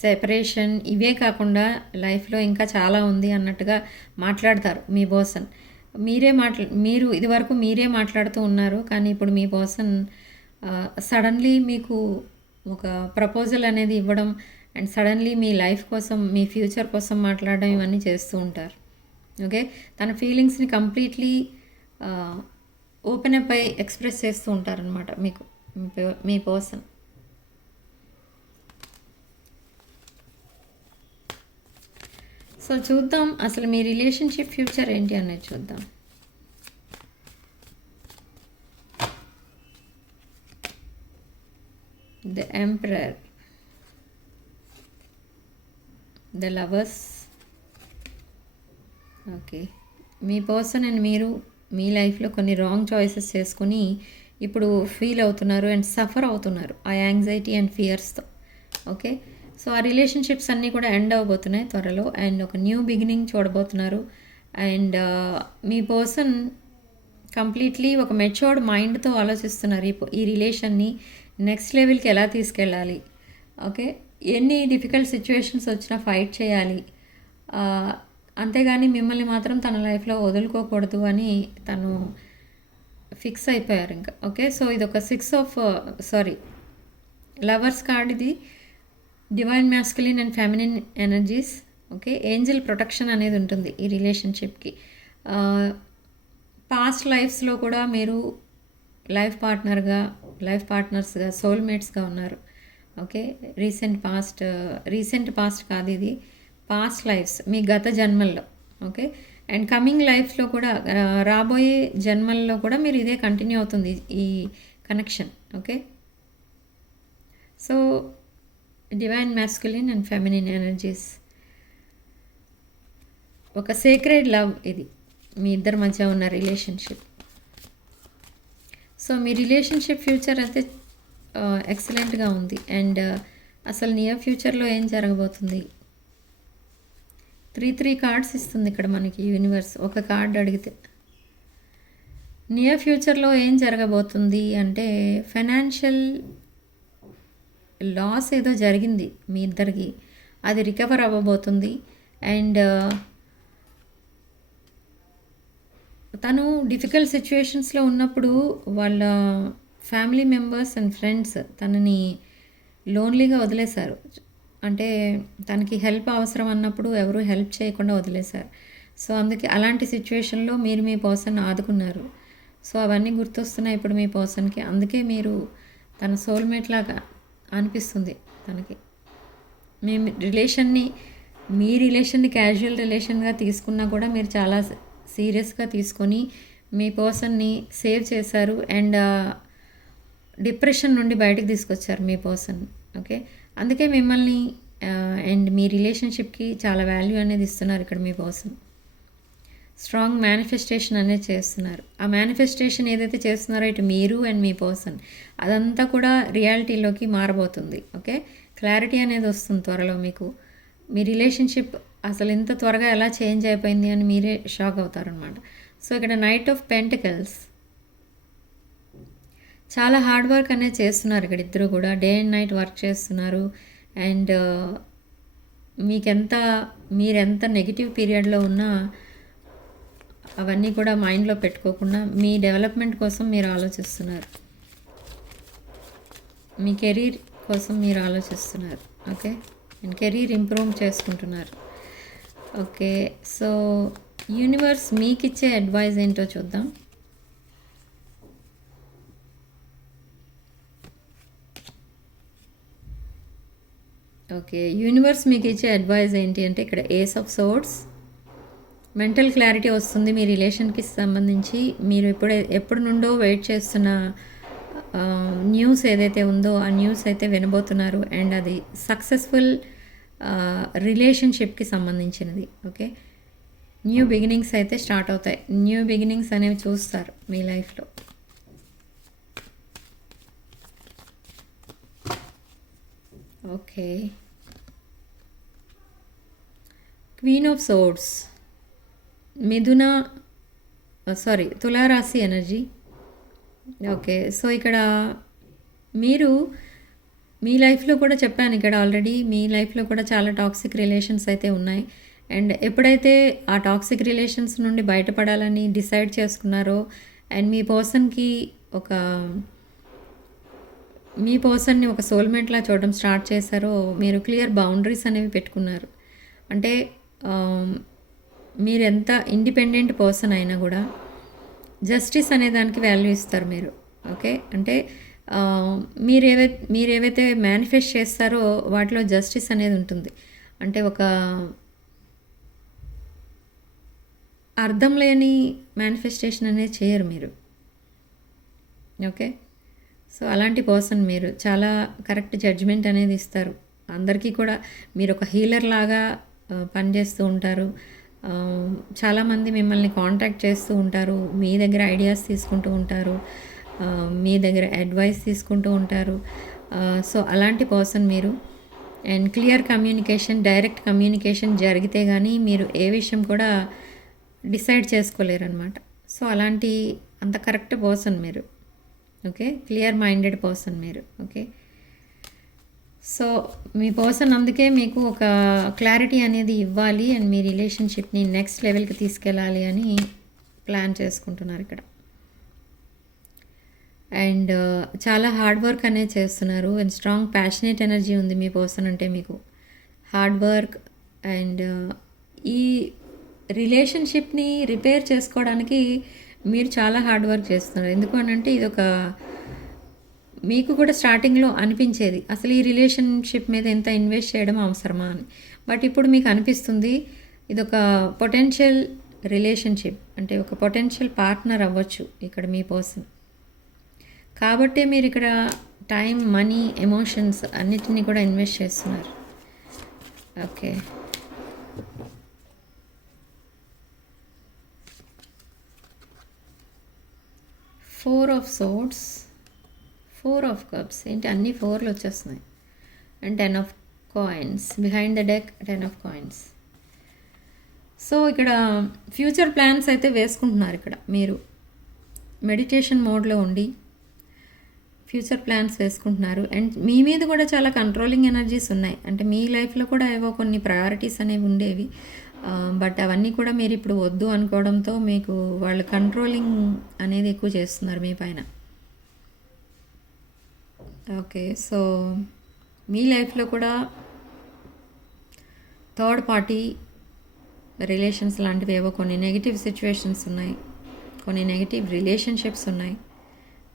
సెపరేషన్ ఇవే కాకుండా లైఫ్లో ఇంకా చాలా ఉంది అన్నట్టుగా మాట్లాడతారు మీ పర్సన్. మీరు ఇదివరకు మీరే మాట్లాడుతూ ఉన్నారు, కానీ ఇప్పుడు మీ పర్సన్ సడన్లీ మీకు ఒక ప్రపోజల్ అనేది ఇవ్వడం అండ్ సడన్లీ మీ లైఫ్ కోసం, మీ ఫ్యూచర్ కోసం మాట్లాడడం ఇవన్నీ చేస్తూ ఉంటారు. ఓకే, తన ఫీలింగ్స్ని కంప్లీట్లీ ఓపెన్ అప్ అయి ఎక్స్ప్రెస్ చేస్తూ ఉంటారనమాట మీకు మీ పర్సన్. సో చూద్దాం అసలు మీ రిలేషన్షిప్ ఫ్యూచర్ ఏంటి అనేది చూద్దాం. The emperor, the lovers. Okay, me person and మీరు మీ లైఫ్లో కొన్ని రాంగ్ చాయిసెస్ చేసుకుని ఇప్పుడు ఫీల్ అవుతున్నారు అండ్ సఫర్ అవుతున్నారు ఆ యాంగ్జైటీ అండ్ ఫియర్స్తో. ఓకే, సో ఆ రిలేషన్షిప్స్ అన్నీ కూడా ఎండ్ అవ్వబోతున్నాయి త్వరలో అండ్ ఒక న్యూ బిగినింగ్ చూడబోతున్నారు. అండ్ మీ పర్సన్ కంప్లీట్లీ ఒక మెచ్యూర్డ్ మైండ్తో ఆలోచిస్తున్నారు ఈ రిలేషన్ని నెక్స్ట్ లెవెల్కి ఎలా తీసుకెళ్ళాలి. ఓకే, ఎన్ని డిఫికల్ట్ సిచ్యువేషన్స్ వచ్చినా ఫైట్ చేయాలి, అంతేగాని మిమ్మల్ని మాత్రం తన లైఫ్లో వదులుకోకూడదు అని తను ఫిక్స్ అయిపోయారు ఇంకా. ఓకే, సో ఇది ఒక 6 ఆఫ్ లవర్స్ కార్డ్. ఇది divine masculine and feminine energies. Okay, Angel protection అనేది ఉంటుంది ఈ రిలేషన్షిప్కి. పాస్ట్ లైఫ్స్లో కూడా మీరు లైఫ్ పార్ట్నర్స్గా, సోల్మేట్స్గా ఉన్నారు. ఓకే, రీసెంట్ పాస్ట్ కాదు ఇది, పాస్ట్ లైఫ్స్ మీ గత జన్మల్లో. ఓకే, అండ్ కమింగ్ లైఫ్లో కూడా రాబోయే జన్మల్లో కూడా మీరు ఇదే కంటిన్యూ అవుతుంది ఈ connection. Okay, so divine masculine and feminine energies. ఒక సేక్రెడ్ లవ్ ఇది మీ ఇద్దరి మధ్య ఉన్న రిలేషన్షిప్. సో మీ రిలేషన్షిప్ ఫ్యూచర్ అయితే ఎక్సలెంట్గా ఉంది. అండ్ అసలు నియర్ ఫ్యూచర్లో ఏం జరగబోతుంది? 3 కార్డ్స్ ఇస్తుంది ఇక్కడ మనకి యూనివర్స్. ఒక కార్డ్ అడిగితే నియర్ ఫ్యూచర్లో ఏం జరగబోతుంది అంటే ఫైనాన్షియల్ లాస్ ఏదో జరిగింది మీ ఇద్దరికి, అది రికవర్ అవ్వబోతుంది. అండ్ తను డిఫికల్ట్ సిచ్యువేషన్స్లో ఉన్నప్పుడు వాళ్ళ ఫ్యామిలీ మెంబర్స్ అండ్ ఫ్రెండ్స్ తనని లోన్లీగా వదిలేశారు. అంటే తనకి హెల్ప్ అవసరం అన్నప్పుడు ఎవరు హెల్ప్ చేయకుండా వదిలేశారు. సో అందుకే అలాంటి సిచ్యువేషన్లో మీరు మీ పర్సన్ ఆదుకున్నారు. సో అవన్నీ గుర్తొస్తున్నాయి ఇప్పుడు మీ పర్సన్కి. అందుకే మీరు తన సోల్మేట్ లాగా అనిపిస్తుంది తనకి. మీ రిలేషన్ని క్యాజువల్ రిలేషన్గా తీసుకున్నా కూడా మీరు చాలా సీరియస్గా తీసుకొని మీ పర్సన్ని సేవ్ చేశారు అండ్ డిప్రెషన్ నుండి బయటకు తీసుకొచ్చారు మీ పర్సన్. ఓకే, అందుకే మిమ్మల్ని అండ్ మీ రిలేషన్షిప్కి చాలా వాల్యూ అనేది ఇస్తున్నారు ఇక్కడ మీ పర్సన్. స్ట్రాంగ్ మేనిఫెస్టేషన్ అనేది చేస్తున్నారు. ఆ మేనిఫెస్టేషన్ ఏదైతే చేస్తున్నారో ఇటు మీరు అండ్ మీ పర్సన్, అదంతా కూడా రియాలిటీలోకి మారబోతుంది. ఓకే, క్లారిటీ అనేది వస్తుంది త్వరలో మీకు. మీ రిలేషన్షిప్ అసలు ఇంత త్వరగా ఎలా చేంజ్ అయిపోయింది అని మీరే షాక్ అవుతారనమాట. సో ఇక్కడ నైట్ ఆఫ్ పెంటికల్స్, చాలా హార్డ్ వర్క్ అనేది చేస్తున్నారు ఇక్కడ ఇద్దరు కూడా. డే అండ్ నైట్ వర్క్ చేస్తున్నారు. అండ్ మీకెంత మీరెంత నెగిటివ్ పీరియడ్లో ఉన్నా అవన్నీ కూడా మైండ్లో పెట్టుకోకుండా మీ డెవలప్మెంట్ కోసం మీరు ఆలోచిస్తున్నారు. మీ కెరీర్ కోసం మీరు ఆలోచిస్తున్నారు. ఓకే, అండ్ కెరీర్ ఇంప్రూవ్ చేసుకుంటున్నారు. ఓకే, సో యూనివర్స్ మీకు ఇచ్చే అడ్వైజ్ ఏంటో చూద్దాం. ఓకే, యూనివర్స్ మీకు ఇచ్చే అడ్వైజ్ ఏంటి అంటే ఇక్కడ ace of swords, mental clarity వస్తుంది మీ రిలేషన్కి సంబంధించి. మీరు ఎప్పుడు నుండో వెయిట్ చేస్తున్న న్యూస్ ఏదైతే ఉందో ఆ న్యూస్ అయితే వినబోతున్నారు. అండ్ అది సక్సెస్ఫుల్ రిలేషన్షిప్కి సంబంధించినది. ఓకే, న్యూ బిగినింగ్స్ అయితే స్టార్ట్ అవుతాయి. న్యూ బిగినింగ్స్ అనేవి చూస్తారు మీ లైఫ్లో. ఓకే, క్వీన్ ఆఫ్ సోర్డ్స్, తులారాశి ఎనర్జీ. ఓకే, సో ఇక్కడ మీరు మీ లైఫ్లో కూడా చెప్పాను ఇక్కడ ఆల్రెడీ, మీ లైఫ్లో కూడా చాలా టాక్సిక్ రిలేషన్స్ అయితే ఉన్నాయి. అండ్ ఎప్పుడైతే ఆ టాక్సిక్ రిలేషన్స్ నుండి బయటపడాలని డిసైడ్ చేసుకున్నారో అండ్ మీ పర్సన్ని ఒక సోల్మేట్లా చూడడం స్టార్ట్ చేశారో, మీరు క్లియర్ బౌండరీస్ అనేవి పెట్టుకున్నారు. అంటే మీరు ఎంత ఇండిపెండెంట్ పర్సన్ అయినా కూడా జస్టిస్ అనే దానికి వాల్యూ ఇస్తారు మీరు. ఓకే, అంటే మీరేవైతే మేనిఫెస్ట్ చేస్తారో వాటిలో జస్టిస్ అనేది ఉంటుంది. అంటే ఒక అర్థం లేని మేనిఫెస్టేషన్ అనేది చేయరు మీరు. ఓకే, సో అలాంటి పర్సన్ మీరు. చాలా కరెక్ట్ జడ్జ్మెంట్ అనేది ఇస్తారు అందరికీ కూడా. మీరు ఒక హీలర్ లాగా పనిచేస్తూ ఉంటారు. చాలామంది మిమ్మల్ని కాంటాక్ట్ చేస్తూ ఉంటారు, మీ దగ్గర ఐడియాస్ తీసుకుంటూ ఉంటారు, మీ దగ్గర అడ్వైస్ తీసుకుంటూ ఉంటారు. సో అలాంటి పర్సన్ మీరు. And clear communication, direct communication జరిగితే కానీ మీరు ఏ విషయం కూడా డిసైడ్ చేసుకోలేరు అనమాట. సో అలాంటి అంత కరెక్ట్ పర్సన్ మీరు. ఓకే, క్లియర్ మైండెడ్ పర్సన్ మీరు. ఓకే, సో మీ పర్సన్ అందుకే మీకు ఒక క్లారిటీ అనేది ఇవ్వాలి అండ్ మీ రిలేషన్షిప్ని నెక్స్ట్ లెవెల్కి తీసుకెళ్ళాలి అని ప్లాన్ చేసుకుంటున్నారు ఇక్కడ. అండ్ చాలా హార్డ్ వర్క్ అనేది చేస్తున్నారు. అండ్ స్ట్రాంగ్ ప్యాషనేట్ ఎనర్జీ ఉంది మీ పర్సన్ అంటే మీకు. హార్డ్ వర్క్ అండ్ ఈ రిలేషన్షిప్ని రిపేర్ చేసుకోవడానికి మీరు చాలా హార్డ్ వర్క్ చేస్తున్నారు. ఎందుకు అనంటే ఇదొక మీకు కూడా స్టార్టింగ్లో అనిపించేది అసలు ఈ రిలేషన్షిప్ మీద ఎంత ఇన్వెస్ట్ చేయడం అవసరమా అని. బట్ ఇప్పుడు మీకు అనిపిస్తుంది ఇదొక పొటెన్షియల్ రిలేషన్షిప్, అంటే ఒక పొటెన్షియల్ పార్ట్నర్ అవ్వచ్చు ఇక్కడ మీ పర్సన్. కాబట్టే మీరు ఇక్కడ టైం, మనీ, ఎమోషన్స్ అన్నిటినీ కూడా ఇన్వెస్ట్ చేస్తున్నారు. Okay, four of swords, four of cups. ఏంటి అన్ని ఫోర్లు వచ్చేస్తున్నాయి. And 10 of coins behind the deck, 10 of coins. So ఇక్కడ ఫ్యూచర్ ప్లాన్స్ అయితే వేసుకుంటున్నారు ఇక్కడ మీరు. మెడిటేషన్ మోడ్లో ఉండి ఫ్యూచర్ ప్లాన్స్ వేసుకుంటున్నారు. అండ్ మీ మీద కూడా చాలా కంట్రోలింగ్ ఎనర్జీస్ ఉన్నాయి. అంటే మీ లైఫ్లో కూడా ఏవో కొన్ని ప్రయారిటీస్ అనేవి ఉండేవి. బట్ అవన్నీ కూడా మీరు ఇప్పుడు వద్దు అనుకోవడంతో మీకు వాళ్ళు కంట్రోలింగ్ అనేది ఎక్కువ చేస్తున్నారు మీ పైన. ఓకే, సో మీ లైఫ్లో కూడా థర్డ్ పార్టీ రిలేషన్స్ లాంటివి ఏవో కొన్ని నెగిటివ్ సిచ్యువేషన్స్ ఉన్నాయి, కొన్ని నెగిటివ్ రిలేషన్షిప్స్ ఉన్నాయి.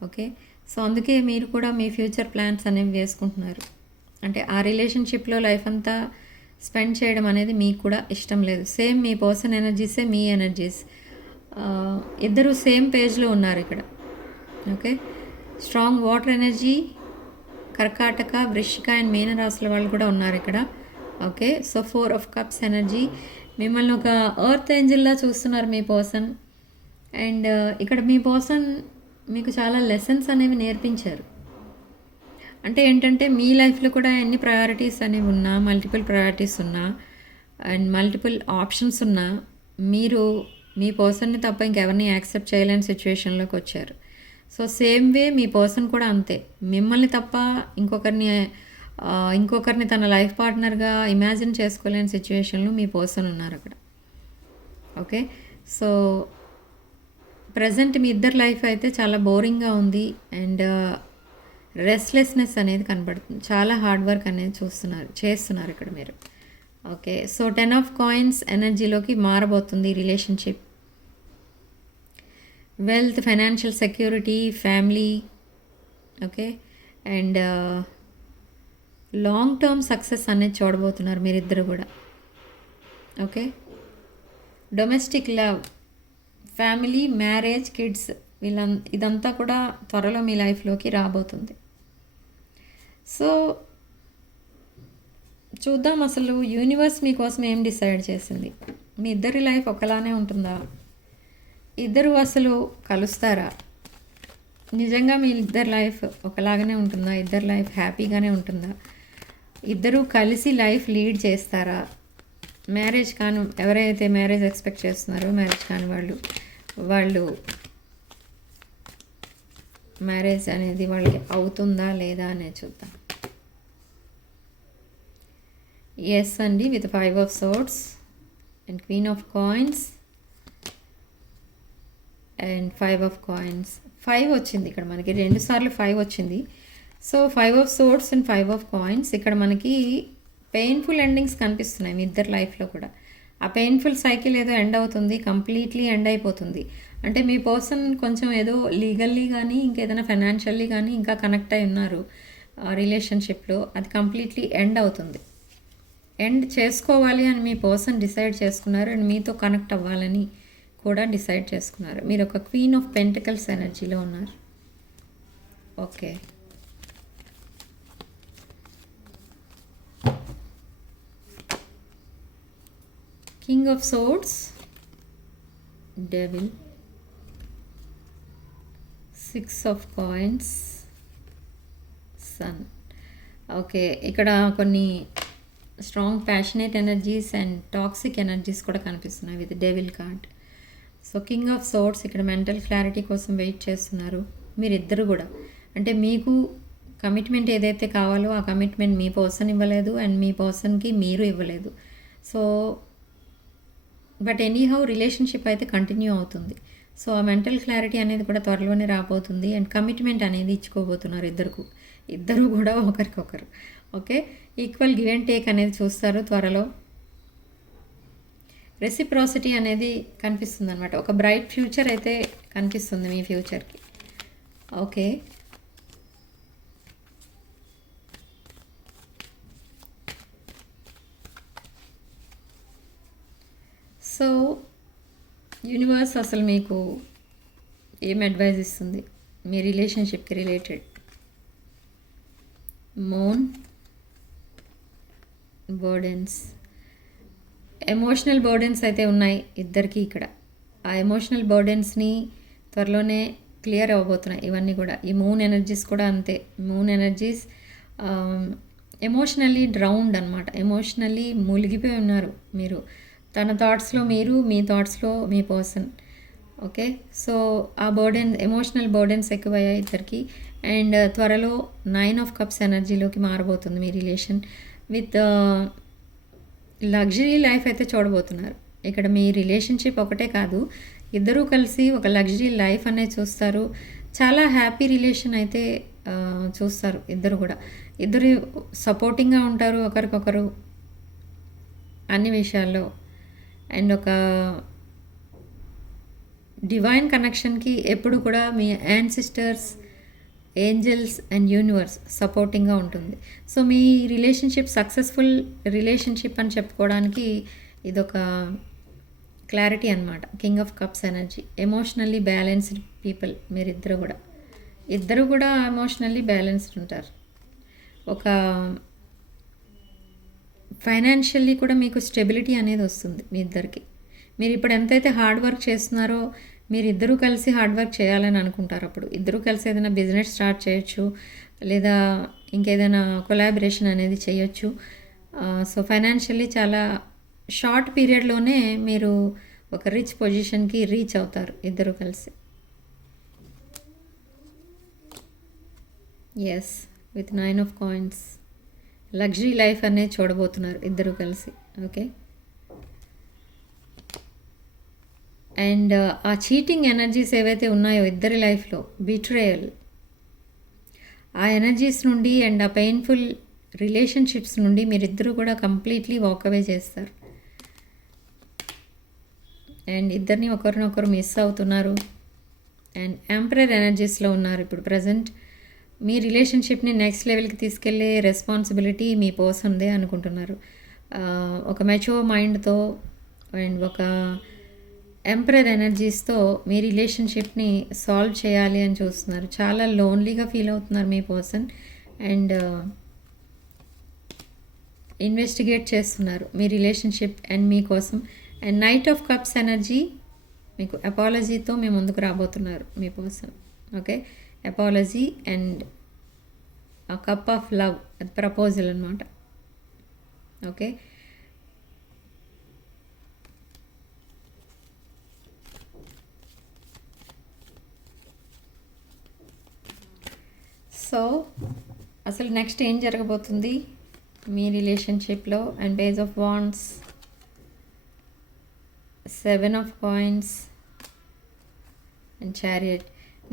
ఓకే, సో అందుకే మీరు కూడా మీ ఫ్యూచర్ ప్లాన్స్ అనేవి వేసుకుంటున్నారు. అంటే ఆ రిలేషన్షిప్లో లైఫ్ అంతా స్పెండ్ చేయడం అనేది మీకు కూడా ఇష్టం లేదు. సేమ్ మీ పర్సన్ ఎనర్జీసే మీ ఎనర్జీస్, ఇద్దరు సేమ్ పేజ్లో ఉన్నారు ఇక్కడ. ఓకే, స్ట్రాంగ్ వాటర్ ఎనర్జీ, కర్కాటక, వృశ్చిక అండ్ మీన రాశుల వాళ్ళు కూడా ఉన్నారు ఇక్కడ. Okay, so 4 of cups energy. మిమ్మల్ని ఒక ఎర్త్ ఏంజిల్లా చూస్తున్నారు మీ పర్సన్. అండ్ ఇక్కడ మీ పర్సన్ మీకు చాలా లెసన్స్ అనేవి నేర్పించారు. అంటే ఏంటంటే మీ లైఫ్లో కూడా ఎన్ని ప్రయారిటీస్ అనేవి ఉన్నా, మల్టిపుల్ ప్రయారిటీస్ ఉన్నా అండ్ మల్టిపుల్ ఆప్షన్స్ ఉన్నా, మీరు మీ పర్సన్ని తప్ప ఇంకెవరిని యాక్సెప్ట్ చేయలేని సిచ్యువేషన్లోకి వచ్చారు. సో సేమ్ వే మీ పర్సన్ కూడా అంతే. మిమ్మల్ని తప్ప ఇంకొకరిని ఇంకొకరిని తన లైఫ్ పార్ట్నర్గా ఇమాజిన్ చేసుకోలేని సిచ్యువేషన్లో మీ పర్సన్ ఉన్నారు అక్కడ. ఓకే, సో ప్రజెంట్ మీ ఇద్దరు లైఫ్ అయితే చాలా బోరింగ్గా ఉంది అండ్ రెస్ట్లెస్నెస్ అనేది కనబడుతుంది. చాలా హార్డ్ వర్క్ అనేది చేస్తున్నారు ఇక్కడ మీరు. ఓకే, సో 10 ఆఫ్ కాయిన్స్ ఎనర్జీలోకి మారబోతుంది relationship. Wealth, financial security, family. Okay, and long term success అనేది చూడబోతున్నారు మీరిద్దరు కూడా. Okay, domestic love, family, marriage, kids, ఇదంతా కూడా త్వరలో మీ లైఫ్లోకి రాబోతుంది. సో చూద్దాం అసలు యూనివర్స్ మీకోసం ఏం డిసైడ్ చేసింది. మీ ఇద్దరి లైఫ్ ఒకలానే ఉంటుందా? ఇద్దరు అసలు కలుస్తారా? నిజంగా మీ ఇద్దరి లైఫ్ ఒకలాగానే ఉంటుందా? ఇద్దరు లైఫ్ హ్యాపీగానే ఉంటుందా? ఇద్దరు కలిసి లైఫ్ లీడ్ చేస్తారా? మ్యారేజ్ కాని ఎవరైతే మ్యారేజ్ ఎక్స్పెక్ట్ చేస్తున్నారో మ్యారేజ్ కాని వాళ్ళు మ్యారేజ్ అనేది వాళ్ళకి అవుతుందా లేదా అనేది చూద్దాం. ఎస్ అండి, with 5 of swords and queen of coins and 5 of coins. 5 వచ్చింది ఇక్కడ మనకి, 2 సార్లు 5 వచ్చింది. So 5 of swords and 5 of coins. ఇక్కడ మనకి పెయిన్ఫుల్ ఎండింగ్స్ కనిపిస్తున్నాయి మీ ఇద్దరు లైఫ్లో కూడా. ఆ పెయిన్ఫుల్ సైకిల్ ఏదో ఎండ్ అవుతుంది, కంప్లీట్లీ ఎండ్ అయిపోతుంది. అంటే మీ పర్సన్ కొంచెం ఏదో లీగల్లీ కానీ ఇంకేదైనా ఫైనాన్షియల్లీ కానీ ఇంకా కనెక్ట్ అయి ఉన్నారు రిలేషన్షిప్లో. అది కంప్లీట్లీ ఎండ్ అవుతుంది. ఎండ్ చేసుకోవాలి అని మీ పర్సన్ డిసైడ్ చేసుకున్నారు అండ్ మీతో కనెక్ట్ అవ్వాలని కూడా డిసైడ్ చేసుకున్నారు. మీరు ఒక క్వీన్ ఆఫ్ పెంటికల్స్ ఎనర్జీలో ఉన్నారు. Okay, king of swords, devil, 6 of coins, sun. Okay, ఇక్కడ కొన్ని strong passionate energies and toxic energies కూడా కనిపిస్తున్నాయి with devil card. So king of swords ఇక్కడ మెంటల్ క్లారిటీ కోసం వెయిట్ చేస్తున్నారు మీరిద్దరు కూడా. అంటే మీకు కమిట్మెంట్ ఏదైతే కావాలో ఆ కమిట్మెంట్ మీ పర్సన్ ఇవ్వలేదు అండ్ మీ పర్సన్కి మీరు ఇవ్వలేదు. సో బట్ ఎనీహౌ రిలేషన్షిప్ అయితే కంటిన్యూ అవుతుంది. సో ఆ మెంటల్ క్లారిటీ అనేది కూడా త్వరలోనే రాబోతుంది అండ్ కమిట్మెంట్ అనేది ఇచ్చుకోబోతున్నారు ఇద్దరు కూడా ఒకరికొకరు. Okay, equal give and take అనేది చూస్తారు త్వరలో. రెసిప్రాసిటీ అనేది కనిపిస్తుంది అనమాట. ఒక బ్రైట్ ఫ్యూచర్ అయితే కనిపిస్తుంది మీ ఫ్యూచర్కి. ఓకే, సో యూనివర్స్ అసలు మీకు ఏం అడ్వైజ్ ఇస్తుంది మీ రిలేషన్షిప్కి related? Moon, burdens, emotional burdens అయితే ఉన్నాయి ఇద్దరికి ఇక్కడ. ఆ ఎమోషనల్ బర్డెన్స్ని త్వరలోనే క్లియర్ అవ్వబోతున్నాయి ఇవన్నీ కూడా. ఈ మూన్ ఎనర్జీస్ కూడా అంతే. మూన్ ఎనర్జీస్ ఎమోషనల్లీ డ్రౌన్డ్ అనమాట. ఎమోషనల్లీ మునిగిపోయి ఉన్నారు మీరు. తన థాట్స్లో మీరు, మీ థాట్స్లో మీ పర్సన్. ఓకే, సో ఆ ఎమోషనల్ బర్డెన్స్ ఎక్కువయ్యాయి ఇద్దరికి. అండ్ త్వరలో 9 ఆఫ్ కప్స్ ఎనర్జీలోకి మారబోతుంది మీ రిలేషన్. విత్ లగ్జరీ లైఫ్ అయితే చూడబోతున్నారు ఇక్కడ. మీ రిలేషన్షిప్ ఒకటే కాదు, ఇద్దరూ కలిసి ఒక లగ్జరీ లైఫ్ అనేది చూస్తారు. చాలా హ్యాపీ రిలేషన్ అయితే చూస్తారు ఇద్దరు కూడా. ఇద్దరు సపోర్టింగ్గా ఉంటారు ఒకరికొకరు అన్ని విషయాల్లో. అండ్ ఒక డివైన్ కనెక్షన్కి ఎప్పుడు కూడా మీ యాన్సిస్టర్స్, ఏంజల్స్ అండ్ యూనివర్స్ సపోర్టింగ్గా ఉంటుంది. సో మీ రిలేషన్షిప్ సక్సెస్ఫుల్ రిలేషన్షిప్ అని చెప్పుకోవడానికి ఇదొక క్లారిటీ అనమాట. King of cups energy. Emotionally balanced people ఇద్దరు కూడా ఎమోషనల్లీ బ్యాలెన్స్డ్ ఉంటారు. ఒక ఫైనాన్షియల్లీ కూడా మీకు స్టెబిలిటీ అనేది వస్తుంది మీ ఇద్దరికి. మీరు ఇప్పుడు ఎంతైతే హార్డ్ వర్క్ చేస్తున్నారో మీరు ఇద్దరూ కలిసి హార్డ్ వర్క్ చేయాలని అనుకుంటారు. అప్పుడు ఇద్దరూ కలిసి ఏదైనా బిజినెస్ స్టార్ట్ చేయొచ్చు, లేదా ఇంకేదైనా కొలాబరేషన్ అనేది చేయొచ్చు. సో ఫైనాన్షియల్లీ చాలా షార్ట్ పీరియడ్లోనే మీరు ఒక రిచ్ పొజిషన్కి రీచ్ అవుతారు ఇద్దరు కలిసి. Yes, with 9 of coins luxury life అనేది చూడబోతున్నారు ఇద్దరు కలిసి. ఓకే, అండ్ ఆ చీటింగ్ ఎనర్జీస్ ఏవైతే ఉన్నాయో ఇద్దరి లైఫ్లో, బిట్రేయల్, ఆ ఎనర్జీస్ నుండి అండ్ ఆ పెయిన్ఫుల్ రిలేషన్షిప్స్ నుండి మీరిద్దరూ కూడా కంప్లీట్లీ వాకవే చేస్తారు. అండ్ ఇద్దరిని ఒకరినొకరు మిస్ అవుతున్నారు. అండ్ ఎంపరర్ ఎనర్జీస్లో ఉన్నారు ఇప్పుడు ప్రజెంట్. మీ రిలేషన్షిప్ని నెక్స్ట్ లెవెల్కి తీసుకెళ్లే రెస్పాన్సిబిలిటీ మీ పర్సన్దే అనుకుంటున్నారు. ఒక మెచ్యూర్ మైండ్తో అండ్ ఒక ఎంపరర్ ఎనర్జీస్తో మీ రిలేషన్షిప్ని సాల్వ్ చేయాలి అని చూస్తున్నారు. చాలా లోన్లీగా ఫీల్ అవుతున్నారు మీ పర్సన్. అండ్ ఇన్వెస్టిగేట్ చేస్తున్నారు మీ రిలేషన్షిప్ అండ్ మీకోసం. And night of cups energy మీకు అపాలజీతో మీ ముందుకు రాబోతున్నారు మీ పర్సన్. ఓకే, అపాలజీ అండ్ ఆ కప్ ఆఫ్ లవ్, ప్రపోజల్ అనమాట. ఓకే, సో అసలు నెక్స్ట్ ఏం జరగబోతుంది మీ రిలేషన్షిప్లో? And page of wands, 7 of coins and chariot.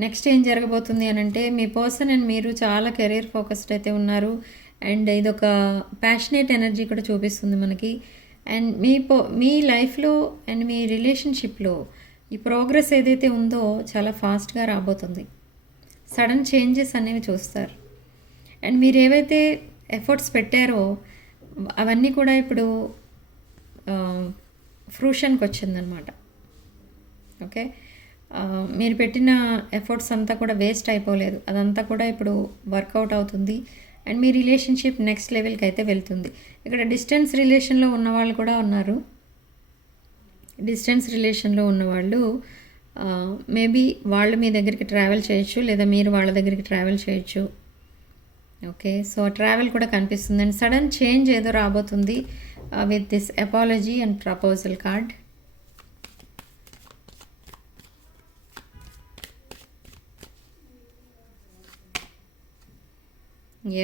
Next ఏం జరగబోతుంది అని అంటే, మీ పర్సన్ అండ్ మీరు చాలా కెరీర్ ఫోకస్డ్ అయితే ఉన్నారు. అండ్ ఇదొక ప్యాషనేట్ ఎనర్జీ కూడా చూపిస్తుంది మనకి. అండ్ మీ లైఫ్లో అండ్ మీ రిలేషన్షిప్లో ఈ ప్రోగ్రెస్ ఏదైతే ఉందో చాలా ఫాస్ట్గా రాబోతుంది. సడన్ చేంజెస్ అనేవి చూస్తారు. అండ్ మీరు ఏవైతే ఎఫర్ట్స్ పెట్టారో అవన్నీ కూడా ఇప్పుడు ఫ్రూషన్కి వచ్చిందనమాట. ఓకే, మీరు పెట్టిన ఎఫర్ట్స్ అంతా కూడా వేస్ట్ అయిపోలేదు, అదంతా కూడా ఇప్పుడు వర్కౌట్ అవుతుంది. అండ్ మీ రిలేషన్షిప్ నెక్స్ట్ లెవెల్కి అయితే వెళ్తుంది. ఇక్కడ డిస్టెన్స్ రిలేషన్లో ఉన్నవాళ్ళు కూడా ఉన్నారు. డిస్టెన్స్ రిలేషన్లో ఉన్నవాళ్ళు మేబీ వాళ్ళు మీ దగ్గరికి ట్రావెల్ చేయొచ్చు, లేదా మీరు వాళ్ళ దగ్గరికి ట్రావెల్ చేయొచ్చు. ఓకే, సో ట్రావెల్ కూడా కనిపిస్తుంది. అండ్ సడన్ చేంజ్ ఏదో రాబోతుంది with this apology and proposal card.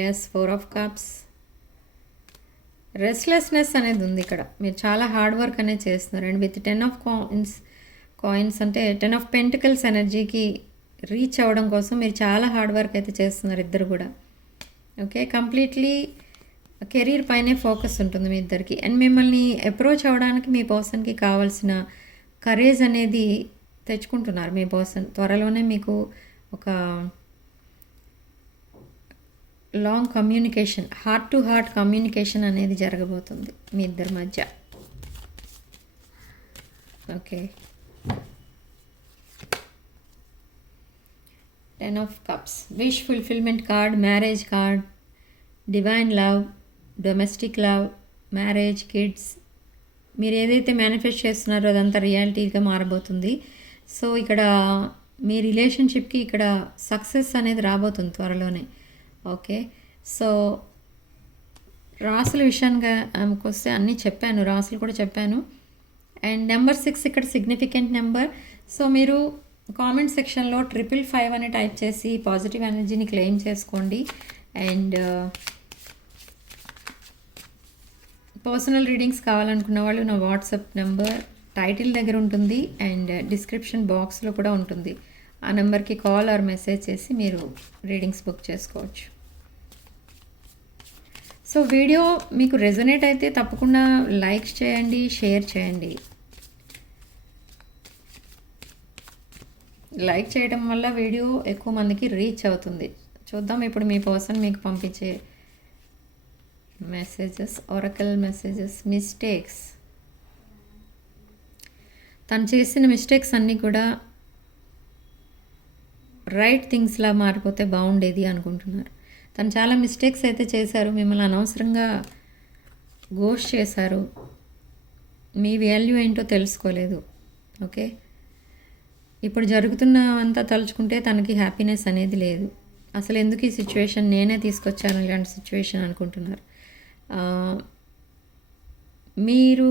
Yes, 4 of cups. Restlessness అనేది ఉంది ఇక్కడ. మీరు చాలా హార్డ్ వర్క్ అనేది చేస్తున్నారు. అండ్ విత్ 10 of కాయిన్స్ అంటే 10 of pentacles ఎనర్జీకి రీచ్ అవ్వడం కోసం మీరు చాలా హార్డ్ వర్క్ అయితే చేస్తున్నారు ఇద్దరు కూడా. ఓకే, కంప్లీట్లీ కెరీర్ పైనే ఫోకస్ ఉంటుంది మీ ఇద్దరికి. అండ్ మిమ్మల్ని అప్రోచ్ అవ్వడానికి మీ పర్సన్కి కావాల్సిన కరేజ్ అనేది తెచ్చుకుంటున్నారు మీ పర్సన్. త్వరలోనే మీకు ఒక long communication, heart to heart communication అనేది జరగబోతుంది మీ ఇద్దరి మధ్య. Okay, 10 of cups, wish fulfillment card, marriage card, divine love, domestic love, marriage, kids. మీరు ఏదైతే మేనిఫెస్ట్ చేస్తున్నారో అదంతా రియాలిటీగా మారబోతుంది. సో ఇక్కడ మీ రిలేషన్షిప్కి ఇక్కడ సక్సెస్ అనేది రాబోతుంది త్వరలోనే. ఓకే, సో రాసుల విషయానికి వస్తే అన్నీ చెప్పాను, రాసులు కూడా చెప్పాను. అండ్ నెంబర్ 6 ఇక్కడ సిగ్నిఫికెంట్ నెంబర్. సో మీరు కామెంట్ సెక్షన్లో 555 అని టైప్ చేసి పాజిటివ్ ఎనర్జీని క్లెయిమ్ చేసుకోండి. అండ్ పర్సనల్ రీడింగ్స్ కావాలనుకున్న వాళ్ళు నా వాట్సాప్ నెంబర్ టైటిల్ దగ్గర ఉంటుంది అండ్ డిస్క్రిప్షన్ బాక్స్లో కూడా ఉంటుంది. ఆ నెంబర్కి కాల్ ఆర్ మెసేజ్ చేసి మీరు రీడింగ్స్ బుక్ చేసుకోవచ్చు. సో వీడియో మీకు రెజొనేట్ అయితే తప్పకుండా లైక్ చేయండి, షేర్ చేయండి. లైక్ చేయడం వల్ల వీడియో ఎక్కువ మందికి రీచ్ అవుతుంది. చూద్దాం ఇప్పుడు మీ పర్సన్ మీకు పంపించే మెసేజెస్, ఒరకల్ మెసేజెస్. మిస్టేక్స్, తను చేసిన మిస్టేక్స్ అన్నీ కూడా రైట్ థింగ్స్లా మారిపోతే బాగుండేది అనుకుంటున్నారు. తను చాలా మిస్టేక్స్ అయితే చేశారు, మిమ్మల్ని అనవసరంగా గోస్ట్ చేశారు, మీ వాల్యూ ఏంటో తెలుసుకోలేదు. ఓకే, ఇప్పుడు జరుగుతున్న అంతా తలుచుకుంటే తనకి హ్యాపీనెస్ అనేది లేదు. అసలు ఎందుకు ఈ సిచ్యువేషన్, నేనే తీసుకొచ్చాను ఇలాంటి సిచ్యువేషన్ అనుకుంటున్నారు. మీరు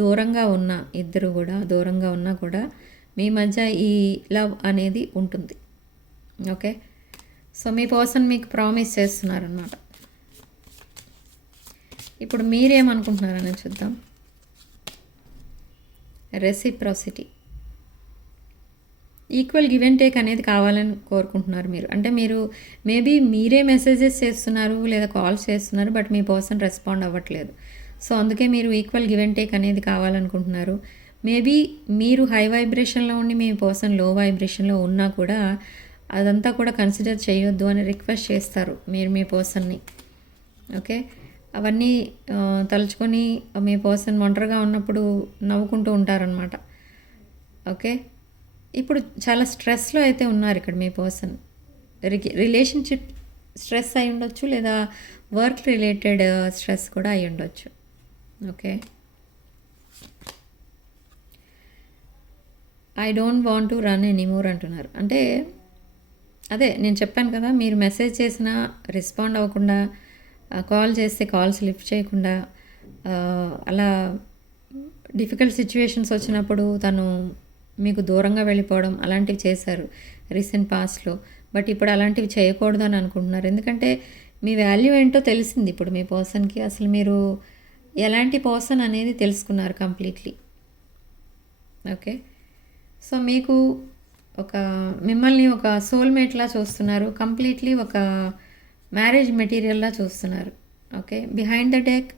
దూరంగా ఉన్న, ఇద్దరు కూడా దూరంగా ఉన్నా కూడా మీ మధ్య ఈ లవ్ అనేది ఉంటుంది. ఓకే, సో మీ పర్సన్ మీకు ప్రామిస్ చేస్తున్నారనమాట. ఇప్పుడు మీరేమనుకుంటున్నారని చూద్దాం. Reciprocity, equal give and take అనేది కావాలని కోరుకుంటున్నారు మీరు. అంటే మీరు మేబీ మీరే మెసేజెస్ చేస్తున్నారు లేదా కాల్స్ చేస్తున్నారు, బట్ మీ పర్సన్ రెస్పాండ్ అవ్వట్లేదు. సో అందుకే మీరు ఈక్వల్ గివ్ అండ్ టేక్ అనేది కావాలనుకుంటున్నారు. మేబీ మీరు హై వైబ్రేషన్లో ఉండి మీ పర్సన్ లో వైబ్రేషన్లో ఉన్నా కూడా అదంతా కూడా కన్సిడర్ చేయొద్దు అని రిక్వెస్ట్ చేస్తారు మీరు మీ పర్సన్ని. ఓకే, అవన్నీ తలుచుకొని మీ పర్సన్ ఒంటరిగా ఉన్నప్పుడు నవ్వుకుంటూ ఉంటారనమాట. ఓకే, ఇప్పుడు చాలా స్ట్రెస్లో అయితే ఉన్నారు ఇక్కడ మీ పర్సన్. రిలేషన్షిప్ స్ట్రెస్ అయి ఉండొచ్చు, లేదా వర్క్ రిలేటెడ్ స్ట్రెస్ కూడా అయి ఉండొచ్చు. Okay, I don't want to run anymore అంటున్నారు. అంటే అదే నేను చెప్పాను కదా, మీరు మెసేజ్ చేసినా రెస్పాండ్ అవ్వకుండా, కాల్ చేస్తే కాల్స్ లిఫ్ట్ చేయకుండా, అలా డిఫికల్ట్ సిచ్యువేషన్స్ వచ్చినప్పుడు తను మీకు దూరంగా వెళ్ళిపోవడం అలాంటివి చేశారు రీసెంట్ పాస్ట్లో. బట్ ఇప్పుడు అలాంటివి చేయకూడదు అని అనుకుంటున్నారు. ఎందుకంటే మీ వాల్యూ ఏంటో తెలిసింది ఇప్పుడు మీ పర్సన్కి. అసలు మీరు ఎలాంటి పర్సన్ అనేది తెలుసుకున్నారు కంప్లీట్లీ. ఓకే, సో మీకు మిమ్మల్ని ఒక సోల్మేట్లా చూస్తున్నారు, కంప్లీట్లీ ఒక మ్యారేజ్ మెటీరియల్లా చూస్తున్నారు. ఓకే, బిహైండ్ ద డెక్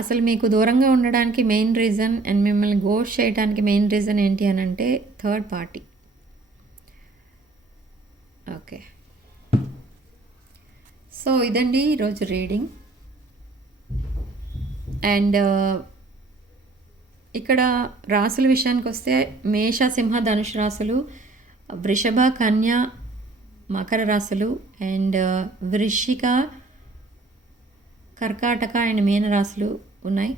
అసలు మీకు దూరంగా ఉండడానికి మెయిన్ రీజన్ అండ్ మిమ్మల్ని గోస్ట్ చేయడానికి మెయిన్ రీజన్ ఏంటి అని అంటే థర్డ్ పార్టీ. ఓకే, సో ఇదండి ఈరోజు రీడింగ్. అండ్ ఇక్కడ రాసుల విషయానికి వస్తే మేష, సింహ, ధనుష్ రాసులు, వృషభ, కన్య, మకర రాశులు, అండ్ వృశ్చిక, కర్కాటక అండ్ మీన రాశులు ఉన్నాయి.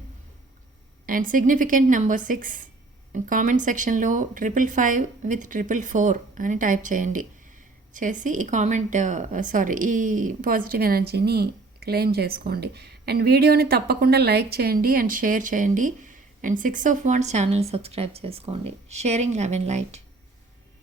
అండ్ సిగ్నిఫికెంట్ నెంబర్ 6 కామెంట్ సెక్షన్లో 555 with 444 అని టైప్ చేయండి. చేసి ఈ ఈ పాజిటివ్ ఎనర్జీని క్లెయిమ్ చేసుకోండి. అండ్ వీడియోని తప్పకుండా లైక్ చేయండి అండ్ షేర్ చేయండి. And 6 of Wands channel subscribe చేసుకోండి. Sharing love and light.